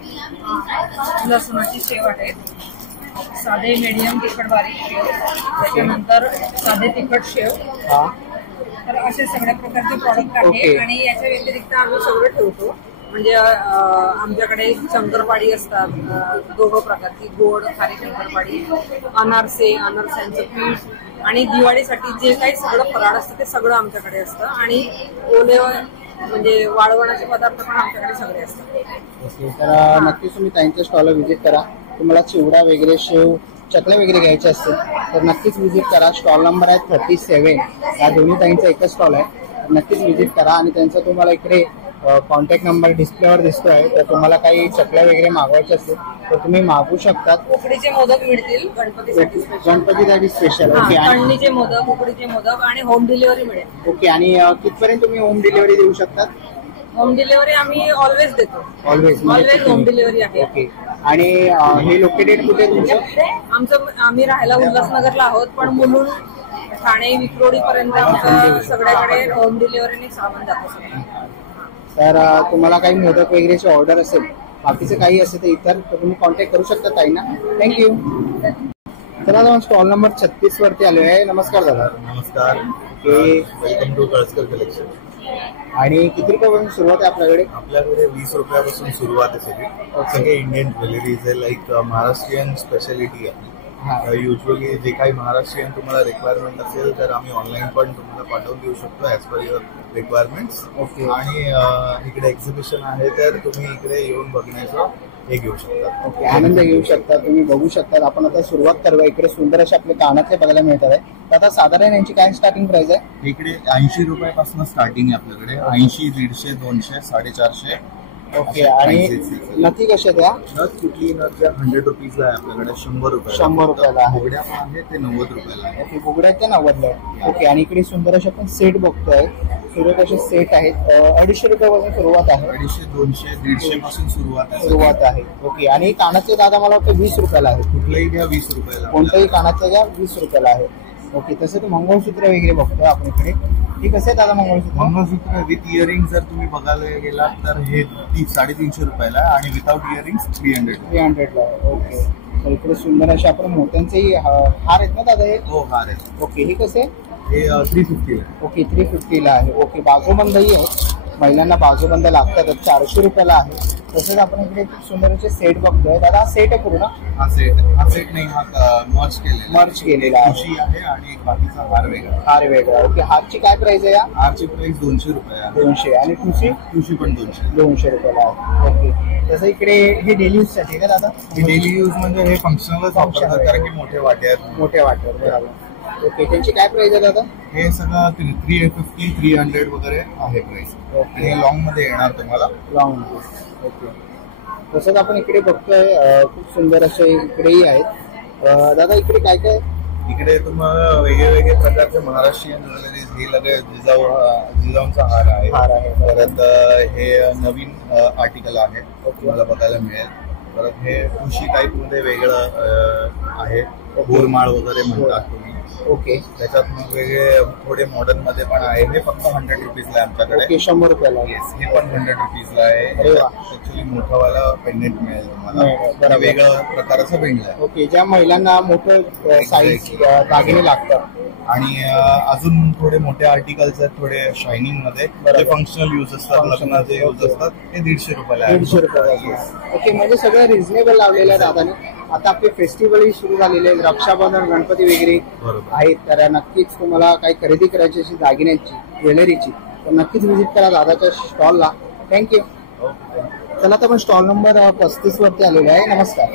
लसुणाची शेव आहे, साधे मीडियम तिखट बारीक शेव, त्याच्यानंतर साधे तिखट शेव. तर असे सगळ्या प्रकारचे प्रॉडक्ट आहे. आणि याच्या व्यतिरिक्त आम्ही सगळं ठेवतो. म्हणजे आमच्याकडे शंकरपाळी असतात, दोघं प्रकारची, गोड खारी शंकरपाळी, अनारस्यांचं पीठ, आणि दिवाळीसाठी जे काही सगळं फराळ असतं ते सगळं आमच्याकडे असतं. आणि ओले म्हणजे वाळवणाचे पदार्थ पण आमच्याकडे सगळे असतात. ओके, तर नक्कीच तुम्ही त्यांच्या स्टॉलला व्हिजिट करा. तुम्हाला चिवडा वगैरे, शेव, चकल्या वगैरे घ्यायचे असतील तर नक्कीच व्हिजिट करा. स्टॉल नंबर आहे 37. या दोन्ही ताईंचा एकच स्टॉल आहे. नक्कीच व्हिजिट करा. आणि त्यांचा तुम्हाला इकडे कॉन्टॅक्ट नंबर डिस्प्लेवर दिसतोय. तर तुम्हाला काही चकल्या वगैरे मागवायचे असतील तर तुम्ही मागवू शकतात. उकडीचे मोदक मिळतील गणपतीसाठी स्पेशल. ओके, तळणीचे मोदक, उकडीचे मोदक, आणि होम डिलिव्हरी मिळेल. ओके, आणि कितपर्यंत तुम्ही होम डिलिव्हरी देऊ शकतात? होम डिलिव्हरी आम्ही ऑलवेज देतो. ऑलवेज होम डिलिव्हरी आहे. ओके, आणि हे लोकेटेड कुठे तुमचं? आम्ही राहायला उल्हासनगरला आहोत, पण मुलुंड, ठाणे, विक्रोळी पर्यंत आमचं सगळ्याकडे होम डिलिव्हरीने सामान जातं. तर तुम्हाला काही मोदक वगैरेची ऑर्डर असेल, बाकीचं काही असेल तर इतर तर तुम्ही कॉन्टॅक्ट करू शकता ताईंना. थँक्यू. तर आता स्टॉल नंबर 36 वरती आलो आहे. नमस्कार दादा. नमस्कार. Welcome to Kalaskar collection. आणि किती रुपयापासून सुरुवात आहे आपल्याकडे? आपल्याकडे 20 रुपयापासून सुरुवात आहे. सगळे इंडियन ज्वेलरीज आहे, लाईक महाराष्ट्रीयन स्पेशालिटी आहे. युजली जे काही महाराष्ट्रीयन तुम्हाला रिक्वायरमेंट असेल तर आम्ही ऑनलाईन पण तुम्हाला पाठवून देऊ शकतो as per your requirements. Okay, आणि इकडे एक्झिबिशन आहे तर तुम्ही इकडे येऊन बघण्याचं हे घेऊ शकता. ओके, आनंद घेऊ शकता, तुम्ही बघू शकता. आपण आता सुरुवात करूया. इकडे सुंदर असे आपले कानातले बघायला मिळतात आहे. तर आता साधारण यांची काय स्टार्टिंग प्राइस आहे? इकडे 80 रुपयापासून स्टार्टिंग आहे आपल्याकडे. 80, 150, 200, 450. ओके, आणि नक्की कशा द्या? नथ कुठली नथ ज्या 100 रुपीजला आहे आपल्याकडे 100 रुपये. 100 रुपयाला आहे. बुगड्या पण आहे ते 90 रुपयाला आहे. ओके, बुगड्या त्या 90ला आहे. ओके, आणि इकडे सुंदर असे आपण सेट बघतोय. सुरुवात असे सेट आहेत. 250 रुपयापासून सुरुवात आहे. 250, 200, 150 पासून सुरुवात आहे. ओके, आणि कानाचे दादा मला वाटतं 20 रुपयाला आहे. कुठलाही घ्या 20 रुपयाला. कोणत्याही कानाचं घ्या 20 रुपयाला आहे. ओके, तसं ते मंगळसूत्र वगैरे बघतोय आपण इकडे. हे कसं आहे दादा मंगळसूत्र विथ इयरिंग जर तुम्ही बघायला गेलात तर हे 350 रुपयाला आहे, आणि विदाउट इयरिंग 300 ला आहे. ओके, तर इकडे सुंदर असे आपण मोत्यांचे हार आहेत ना दादा हे? हो, हार आहेत. ओके, हे कसे? हे 350 ला. ओके, 350 ला आहे. ओके, बाजूबंदही आहे. महिलांना बाजूबंद लागतात. 400 रुपयाला आहे. तसंच आपण इकडे खूप सुंदर असे सेट बघतोय. दादा हा सेट आहे पूर्ण? हा सेट नाही, हा मर्ज केलेला आहे. आणि एक बाकीचा हार वेगळा. ओके, हारची काय प्राइस आहे? या हारची प्राइस 200 रुपये आहे. 200, आणि ठुशी पण 200 रुपयाला आहे. ओके, तसं इकडे हे डेली यूज साठी का दादा? डेली यूज म्हणजे हे फंक्शनलच वापरतात, कारण की मोठे वाटे आहेत. बरोबर. ओके, त्यांची काय प्राइस आहे दादा? हे सगळं 350, 300 वगैरे आहे प्राइस. आणि हे लॉंग मध्ये येणार तुम्हाला. लॉंग मध्ये. ओके, तसंच आपण इकडे बघतोय खूप सुंदर असे इकडेही आहेत. दादा इकडे काय काय? इकडे तुम्हाला वेगळे प्रकारचे महाराष्ट्रीयन ज्वेलरीज, हे लगे जिजाऊंचा हार आहे. परत हे नवीन आर्टिकल आहे, तुम्हाला बघायला मिळेल. परत हे ठुशी टाईप मध्ये वेगळं आहे, बोरमाळ वगैरे म्हणतात तुम्ही. ओके, त्याच्यात मग वेगळे थोडे मॉडर्न मध्ये पण आहे. हे फक्त 100 रुपीजला आहे आमच्याकडे. 100 रुपयाला. हे पण 100 रुपीजला आहे. ऍक्च्युली मोठावाला पेंडेंट मिळेल तुम्हाला, वेगळं प्रकारचं पेंडेंट आहे. ओके, ज्या महिलांना मोठं साईज दागिने लागतात. आणि अजून थोडे मोठे आर्टिकल्स आहेत, थोडे शायनिंग मध्ये, जे फंक्शनल यूज असतात, लग्नाचे यूज असतात, ते 150 रुपयाला आहे. 150 रुपयाला. ओके, म्हणजे सगळं रिझनेबल लावलेलं आहे दादाने. आता आपले फेस्टिवलही सुरू झालेले आहेत, रक्षाबंधन, गणपती वगैरे आहेत. तर नक्कीच तुम्हाला काही खरेदी करायची अशी दागिन्यांची, ज्वेलरीची, तर नक्कीच व्हिजिट करा दादाच्या स्टॉलला. थँक्यू. चला, तर आपण स्टॉल नंबर 35 वरती आलेलो आहे. नमस्कार.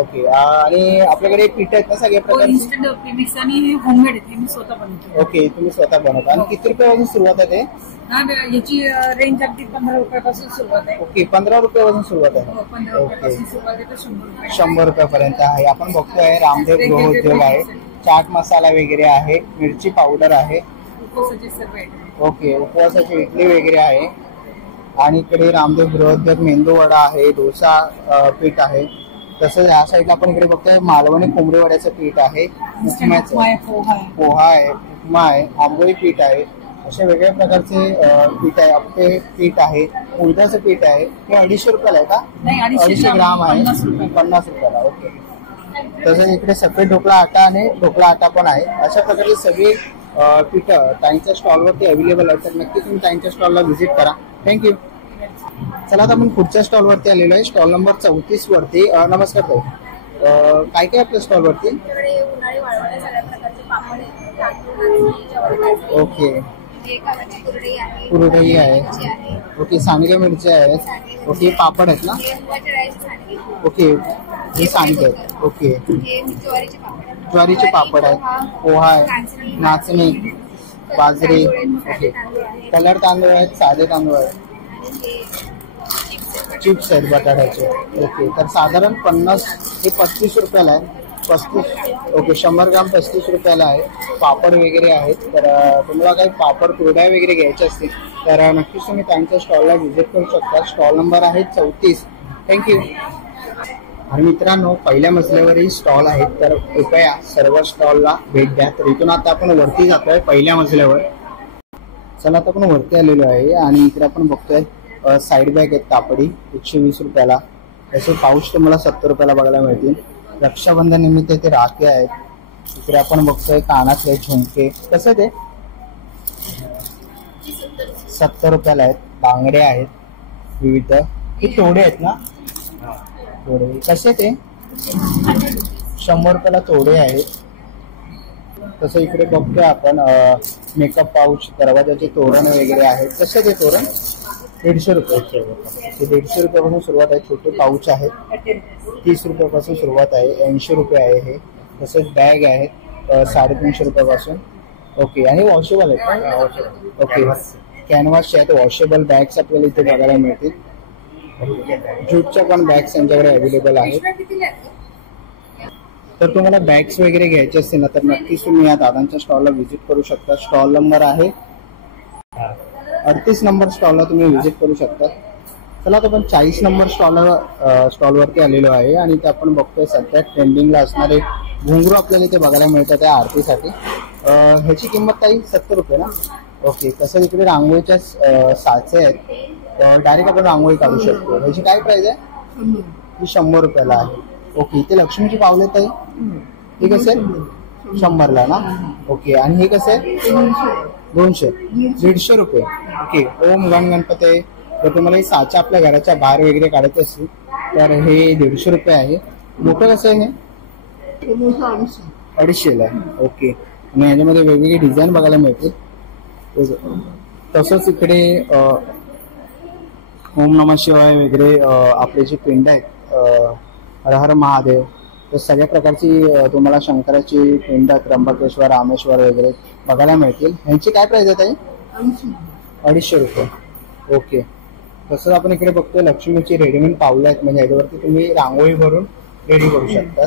ओके, आणि आपल्याकडे पीठ आहेत ना सगळ्या प्रकारचे? इन्स्टंट प्रीमिक्स आणि होममेड आहे, मी स्वतः बनवतो. ओके, तुम्ही स्वतः बनवता. आणि किती रुपयापासून सुरुवात आहे ते? याची रेंज अगदी 15 रुपयापासून सुरुवात आहे. ओके, 15 रुपयापासून सुरुवात आहे. 15 रुपयापासून सुरुवात आहे तर 100 रुपयापर्यंत आहे. आपण बघतोय रामदेव गृहोद्योग आहे, चाट मसाला वगैरे आहे, मिरची पावडर आहे. ओके, उपवासाची इडली वगैरे आहे. आणि इकडे रामदेव गृहोद्योग मेंदू वडा आहे, डोसा पीठ आहे. तसंच या साईडला आपण इकडे बघतोय मालवणी कोंबडी वड्याचं पीठ आहे, पोहा आहे, उपमा आहे, आंबोळी पीठ आहे. असे वेगवेगळ्या प्रकारचे पीठ आहे. आपले पीठ आहे, उडदाचं पीठ आहे. हे 250 रुपयाला आहे का? नाही, 250 ग्राम आहे, 50 रुपयाला. ओके. तसंच इकडे सफेद ढोकळा आटा आणि ढोकळा आटा पण आहे. अशा प्रकारचे सगळे पीठ ताईंच्या स्टॉलवरती अवेलेबल आहे. तर नक्की तुम्ही ताईंच्या स्टॉलला व्हिजिट करा. थँक्यू. चला आता आपण पुढच्या स्टॉलवरती आलेलो आहे, स्टॉल नंबर 34 वरती. नमस्कार ताई, काय काय आपल्या स्टॉलवरती? उन्हाळी वाळवणे सगळ्या प्रकारचे पापड आहेत, तांदूळ, ओके. कुरडई आहे, कुरडई आहे. ओके. सांडगे मिरची आहेत. ओके. पापड आहेत ना? ओके. हे सांडगे आहेत. ओके. ज्वारीचे पापड आहेत, पोहा आहे, नाचणी, बाजरी. ओके. कलर तांदूळ आहेत, साधे तांदूळ आहेत, चिप्स आहेत बटाट्याचे. ओके. तर साधारण 50 हे 35 रुपयाला आहे. 35. ओके. 100 ग्राम 35 रुपयाला आहे. पापड वगैरे आहेत. तर तुम्हाला काही पापड कुरड्या वगैरे घ्यायच्या असतील तर नक्कीच तुम्ही त्यांच्या स्टॉलला व्हिजिट करू शकता. स्टॉल नंबर आहे 34. थँक्यू. आणि मित्रांनो, पहिल्या मजल्यावरही स्टॉल आहेत, तर कृपया सर्व स्टॉलला भेट द्या. तर इथून आता आपण वरती जातोय पहिल्या मजल्यावर. चला आता आपण वरती आलेलो आहे आणि इकडे आपण बघतोय साईड बॅग आहेत कापडी 120 रुपयाला. तसे पाऊच तुम्हाला 70 रुपयाला बघायला मिळतील. रक्षाबंधन निमित्त ते राखे आहेत. इकडे आपण बघतोय कानातले झुमके. कसं ते 70 रुपयाला आहेत. बांगडे आहेत विविध. हे तोडे आहेत ना? तोडे कसे ते 100 रुपयाला तोडे आहेत. तसं इकडे बघतोय आपण मेकअप पाऊच, दरवाजाचे तोरण वगैरे आहेत. कसे ते तोरण 150 रुपये. ते 150 रुपयापासून सुरुवात आहे. छोटे पाऊच आहेत 30 रुपयापासून सुरुवात आहे. 80 रुपये आहे हे. तसेच बॅग आहेत 350 रुपयापासून. ओके. आणि वॉशेबल आहेत. ओके. कॅनव्हासचे आहेत. वॉशेबल बॅग्स आपल्याला इथे बघायला मिळतील. ज्यूटच्या पण बॅग्स त्यांच्याकडे अवेलेबल आहेत. तर तुम्हाला बॅग्स वगैरे घ्यायचे असतील ना तर नक्कीच तुम्ही या दादांच्या स्टॉलला व्हिजिट करू शकता. स्टॉल नंबर आहे 38 नंबर स्टॉलला तुम्ही व्हिजिट करू शकता. चला आता आपण 40 नंबर स्टॉलवरती आलेलो आहे आणि ते आपण बघतोय सध्या ट्रेंडिंगला असणारे घुंगरू आपल्याला इथे बघायला मिळतात त्या आरतीसाठी. ह्याची किंमत काही 70 रुपये ना? ओके. तसंच इकडे रांगोळीच्या साचे आहेत. डायरेक्ट आपण रांगोळी काढू शकतो. ह्याची काय प्राइस आहे? ही 100 रुपयाला आहे. ओके. इथे लक्ष्मीची पावले ताई हे कसे 100ला ना? ओके. आणि हे कसे 200 150 रुपये. ओके. ओम गणपती आहे. तर तुम्हाला हे साचा आपल्या घराच्या बाहेर वगैरे काढायचे असतील तर हे 150 रुपये आहे. मोठं कसं आहे हे 250ला आहे. ओके. आणि ह्याच्यामध्ये वेगवेगळे डिझाईन बघायला मिळते. तसंच इकडे ओम नमः शिवाय वगैरे आपले जे पिंड आहेत हर हर महादेव, तर सगळ्या प्रकारची तुम्हाला शंकराची पिंड, त्र्यंबकेश्वर, रामेश्वर वगैरे बघायला मिळतील. ह्यांची काय प्राइस आहे ताई? 250 रुपये. ओके. तसंच आपण इकडे बघतोय लक्ष्मीची रेडीमेड पावलं आहेत, म्हणजे ह्याच्यावरती तुम्ही रांगोळी भरून रेडी करू शकता.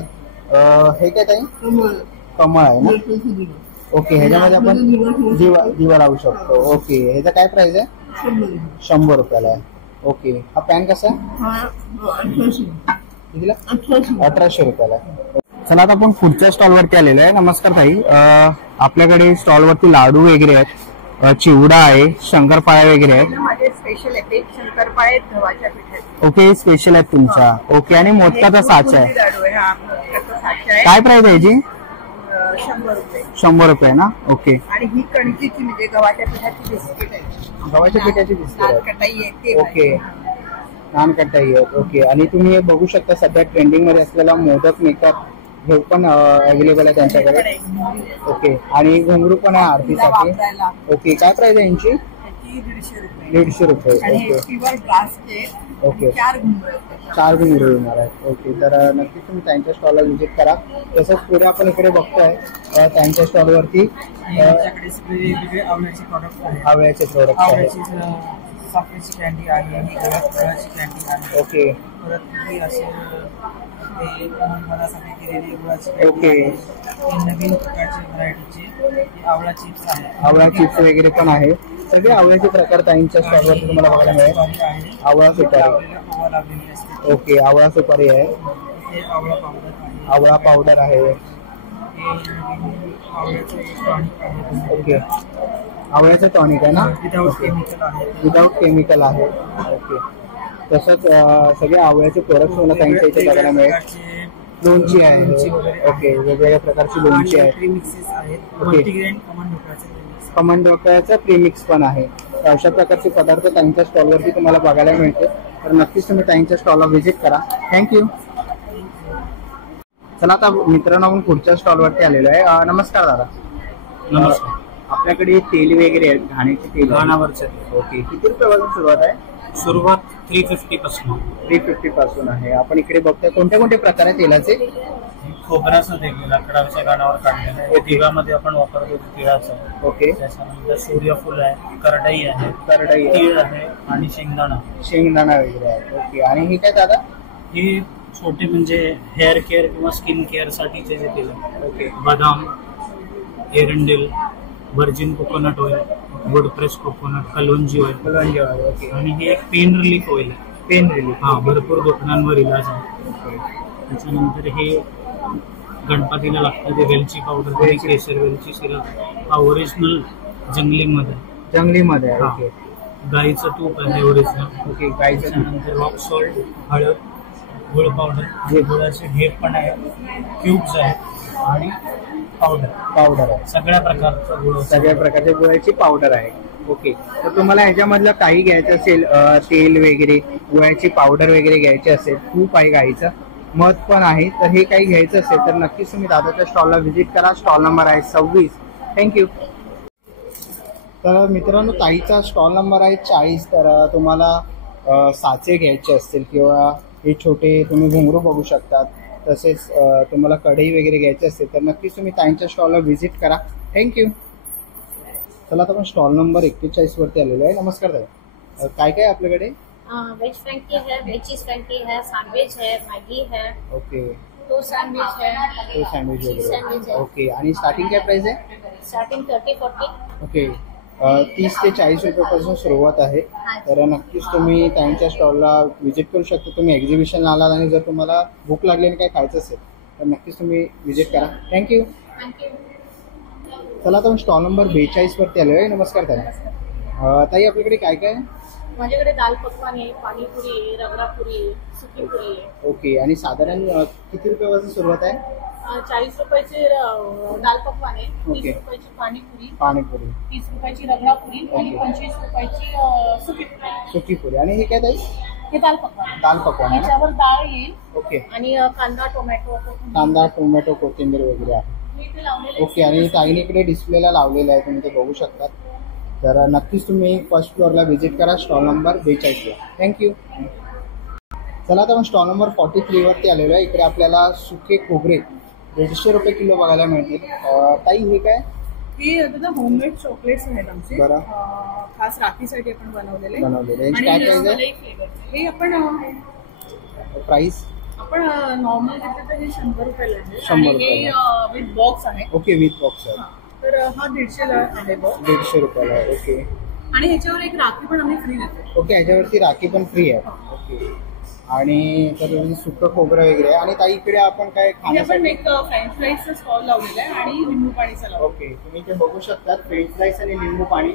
हे काय ताई? कमळ आहे ना? ओके. ह्याच्यामध्ये आपण दिवा लावू शकतो. ओके. ह्याचा काय प्राइस आहे? 100 रुपयाला आहे. ओके. हा पॅन कसा आहे? 1800 रुपयाला. चला आता आपण पुढच्या स्टॉलवरती आलेलो आहे. नमस्कार ताई, आपल्याकडे स्टॉलवरती लाडू वगैरे आहेत, चिवडा आहे, शंकरपाळ्या वगैरे आहेत. माझे स्पेशल आहे शंकरपाळे गव्हाच्या पिठाचे. ओके. स्पेशल आहेत तुमचा. ओके. आणि मोदकाचा साचा आहे. लाडू आहे हा मोदकाचा साचा आहे. काय प्राइस आहे याची? 100 रुपये. 100 रुपये ना? ओके. आणि ही कणकीची म्हणजे गव्हाच्या पिठाची बिस्किट आहे. गव्हाच्या पिठाची बिस्किट कटाई आहे. ओके. नान कटाई आहेत. ओके. आणि तुम्ही हे बघू शकता सध्या ट्रेंडिंग मध्ये असलेला मोदक मेकर हे पण अवेलेबल आहे त्यांच्याकडे. ओके. आणि घुंगरू पण आहे आरतीसाठी. ओके. काय प्राइस आहे यांची? 150 रुपये. ओके. 4 घुंगरू येणार आहेत. ओके. तर नक्कीच तुम्ही त्यांच्या स्टॉलला व्हिजिट करा. तसंच पुढे आपण इकडे बघतोय त्यांच्या स्टॉलवरती वेगवेगळे आवळ्याचे प्रोडक्ट आहेत. आवळ्याचे प्रोडक्ट आहेत. साखरेची कॅन्डी आहे, गव्हाची कॅन्डी आहे. ओके. परत ही असे केलेली गुळाची. ओके. नवीन प्रकारचे व्हरायटीचे आवळा चिप्स आहे. आवळा चिप्स वगैरे पण आहे. सगळे आवळ्याचे प्रकार त्यांच्या स्टॉलवरती तुम्हाला बघायला मिळेल. आवळा सुपारी. ओके. आवळा सुपारी आहे. आवळा पावडर आहे. ओके. आवळ्याचं टॉनिक आहे ना? विदाउट केमिकल आहे. विदाउट केमिकल आहे. ओके. तसंच सगळे आवळ्याचे प्रोडक्ट्स मला त्यांच्या इथे बघायला मिळेल. लोणची आहे. ओके. वेगवेगळ्या प्रकारची लोणची आहे. प्रीमिक्सेस आहेत. मल्टीग्रेन कमन डोक्याचा प्रीमिक्स पण आहे. तर अशा प्रकारचे पदार्थ त्यांच्या स्टॉलवरती तुम्हाला बघायला मिळते. तर नक्कीच तुम्ही त्यांच्या स्टॉलला व्हिजिट करा. थँक्यू. चला आता मित्रांनो आपण पुढच्या स्टॉलवरती आलेलो आहे. नमस्कार दादा. नमस्कार. आपल्याकडे तेल वगैरे आहेत, घाण्याचे तेल. घाणावरचे. ओके. किती रुपयापासून सुरुवात आहे? सुरुवात 350 पासून. 350 पासून आहे. आपण इकडे बघतोय कोणत्या कोणत्या प्रकार आहे तेलाचे? खोबऱ्याचं तेल लाकडाच्या घाणावर काढलेलं आहे. दिव्यामध्ये आपण वापरतो तिळाचं. ओके. त्याच्यानंतर सूर्यफूल आहे, करडई आहे, तीळ आहे आणि शेंगदाणा वगैरे आहे. ओके. आणि हे काय दादा? हे छोटे म्हणजे हेअर केअर किंवा स्किन केअर साठीचे जे तेल आहे. ओके. बदाम, एरंडेल, virgin coconut oil, good press coconut, kalonji oil. Okay. आणि हे एक पेन रिलीफ ऑइल आहे. Pain relief. हा, भरपूर दुखण्यावर इलाज आहे. त्याच्यानंतर हे गणपतीला लागतं ते वेलची पावडर, केसर वेलची सिरप. हा ओरिजिनल जंगलीमध्ये आहे. ओके. गाईचं तूप आहे ओरिजिनल. ओके. गाईचं. त्याच्यानंतर रॉक सॉल्ट, हळद, गुळ पावडर, गुळाचे ढेप पण आहे, क्यूब्स आहेत आणि पावडर आहे. सगळ्या प्रकारच्या गुळाची पावडर आहे. ओके. तर तुम्हाला ह्याच्यामधलं काही घ्यायचं असेल, तेल वगैरे, गुळाची पावडर वगैरे घ्यायची असेल, तूप आहे गाईचं, मध पण आहे, तर हे काही घ्यायचं असेल तर नक्कीच तुम्ही दादाच्या स्टॉलला व्हिजिट करा. स्टॉल नंबर आहे 26. थँक्यू. तर मित्रांनो ताईचा स्टॉल नंबर आहे 40. तर तुम्हाला साचे घ्यायचे असतील किंवा हे छोटे तुम्ही घुंगरू बघू शकतात, तसेच तुम्हाला कढई वगैरे घ्यायचे असतील तर नक्कीच तुम्ही ताईंच्या स्टॉलला व्हिजिट करा. थँक्यू. चला आता आपण स्टॉल नंबर 41 वरती आलेलो आहे. नमस्कार ताई. काय काय आपल्याकडे? वेज फ्रँकी है, वेज चीज फ्रँकी है, सैंडविच है, मैगी है. ओके. तो सैंडविच है. तो सैंडविच सैंडविच वगैरे. है. ओके. आणि स्टार्टिंग काय प्राइस आहे? स्टार्टिंग 30-40. ओके. 30 ते 40 रुपयापासून सुरुवात आहे. तर नक्कीच तुम्ही त्यांच्या स्टॉलला व्हिजिट करू शकता. तुम्ही एक्झिबिशनला आलात आणि जर तुम्हाला भूक लागली आणि काय खायचं असेल तर नक्कीच तुम्ही व्हिजिट करा. थँक्यू. चला आता स्टॉल नंबर 42 वरती आलो आहे. नमस्कार ताई. ताई आपल्याकडे काय काय आहे? माझ्याकडे दाल पकवान आहे, पाणीपुरी आहे, रगडापुरी आहे, सुकी पुरी आहे. ओके. आणि साधारण किती रुपयापासून सुरुवात आहे? 40 रुपयाची दाल पकवान आहे, 30 ओके. रुपयाची पाणीपुरी, 30 रुपयाची रगडापुरी आणि ओके. 25 रुपयाची सुकी पुरी. आणि हे काय ताई? हे दाल पकवान. दाल पकवान आहे ना? याच्यावर डाळ येईल. ओके. आणि कांदा, टोमॅटो, कांदा, टोमॅटो, कोथिंबीर वगैरे आहे. मी इथे लावलेले ओके. आणि ताईने इकडे डिस्प्लेला लावलेलं आहे, तुम्ही ते बघू शकतात. तर नक्कीच तुम्ही फर्स्ट फ्लोअरला व्हिजिट करा. Stall number 42. थँक्यू. चला आता आपण स्टॉल नंबर 43 वरती आलेलो आहे. इकडे आपल्याला सुके खोबरे 150 रुपये किलो बघायला मिळतील. ताई हे काय? हे दादा होममेड चॉकलेट्स आहेत आमचे. बरं. खास राखीसाठी आपण बनवलेले. यांची काय प्राइस आहे? हे आपण प्राइस आपण नॉर्मल घेतलं तर हे 100 रुपयाला आहे. 100 आणि हे विथ बॉक्स आहे. ओके. विथ बॉक्स आहे. तर हा 150 ला आहे बॉक्स. 150 रुपयाला आहे. ओके. आणि ह्याच्यावर एक राखी पण आम्ही फ्री देतो. ओके. ह्याच्यावरती राखी पण फ्री आहे. ओके. आणि तर सुकं खोबरं वगैरे आहे. आणि ताई इकडे आपण काय आपण खाण्यासाठी? एक फ्रेंच फ्राईजचा स्टॉल लावलेला आहे आणि लिंबू पाणीचा लावला. ओके. तुम्ही ते बघू शकता. फ्रेंच फ्राईज आणि लिंबू पाणी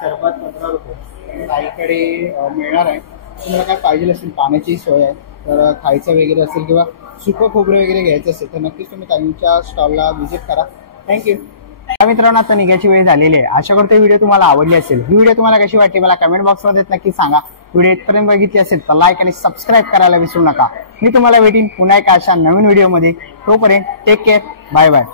सरबत 15 रुपये ताईकडे मिळणार आहे. तुम्हाला काय पाहिजे असेल, पाण्याची सोय आहे, तर खायचं वगैरे असेल किंवा सुकं खोबरं वगैरे घ्यायचं असेल तर नक्कीच तुम्ही ताईंच्या स्टॉलला व्हिजिट करा. थँक्यू. मित्रांनो आता निघायची वेळ झालेली आहे. आशा करतो व्हिडिओ तुम्हाला आवडली असेल. ही व्हिडिओ तुम्हाला कशी वाटली मला कमेंट बॉक्समध्ये नक्की सांगा. व्हिडिओ इथपर्यंत बघितली असेल तर लाईक आणि सबस्क्राईब करायला विसरू नका. मी तुम्हाला भेटीन पुन्हा एका अशा नवीन व्हिडिओमध्ये. तोपर्यंत टेक केअर. Bye bye.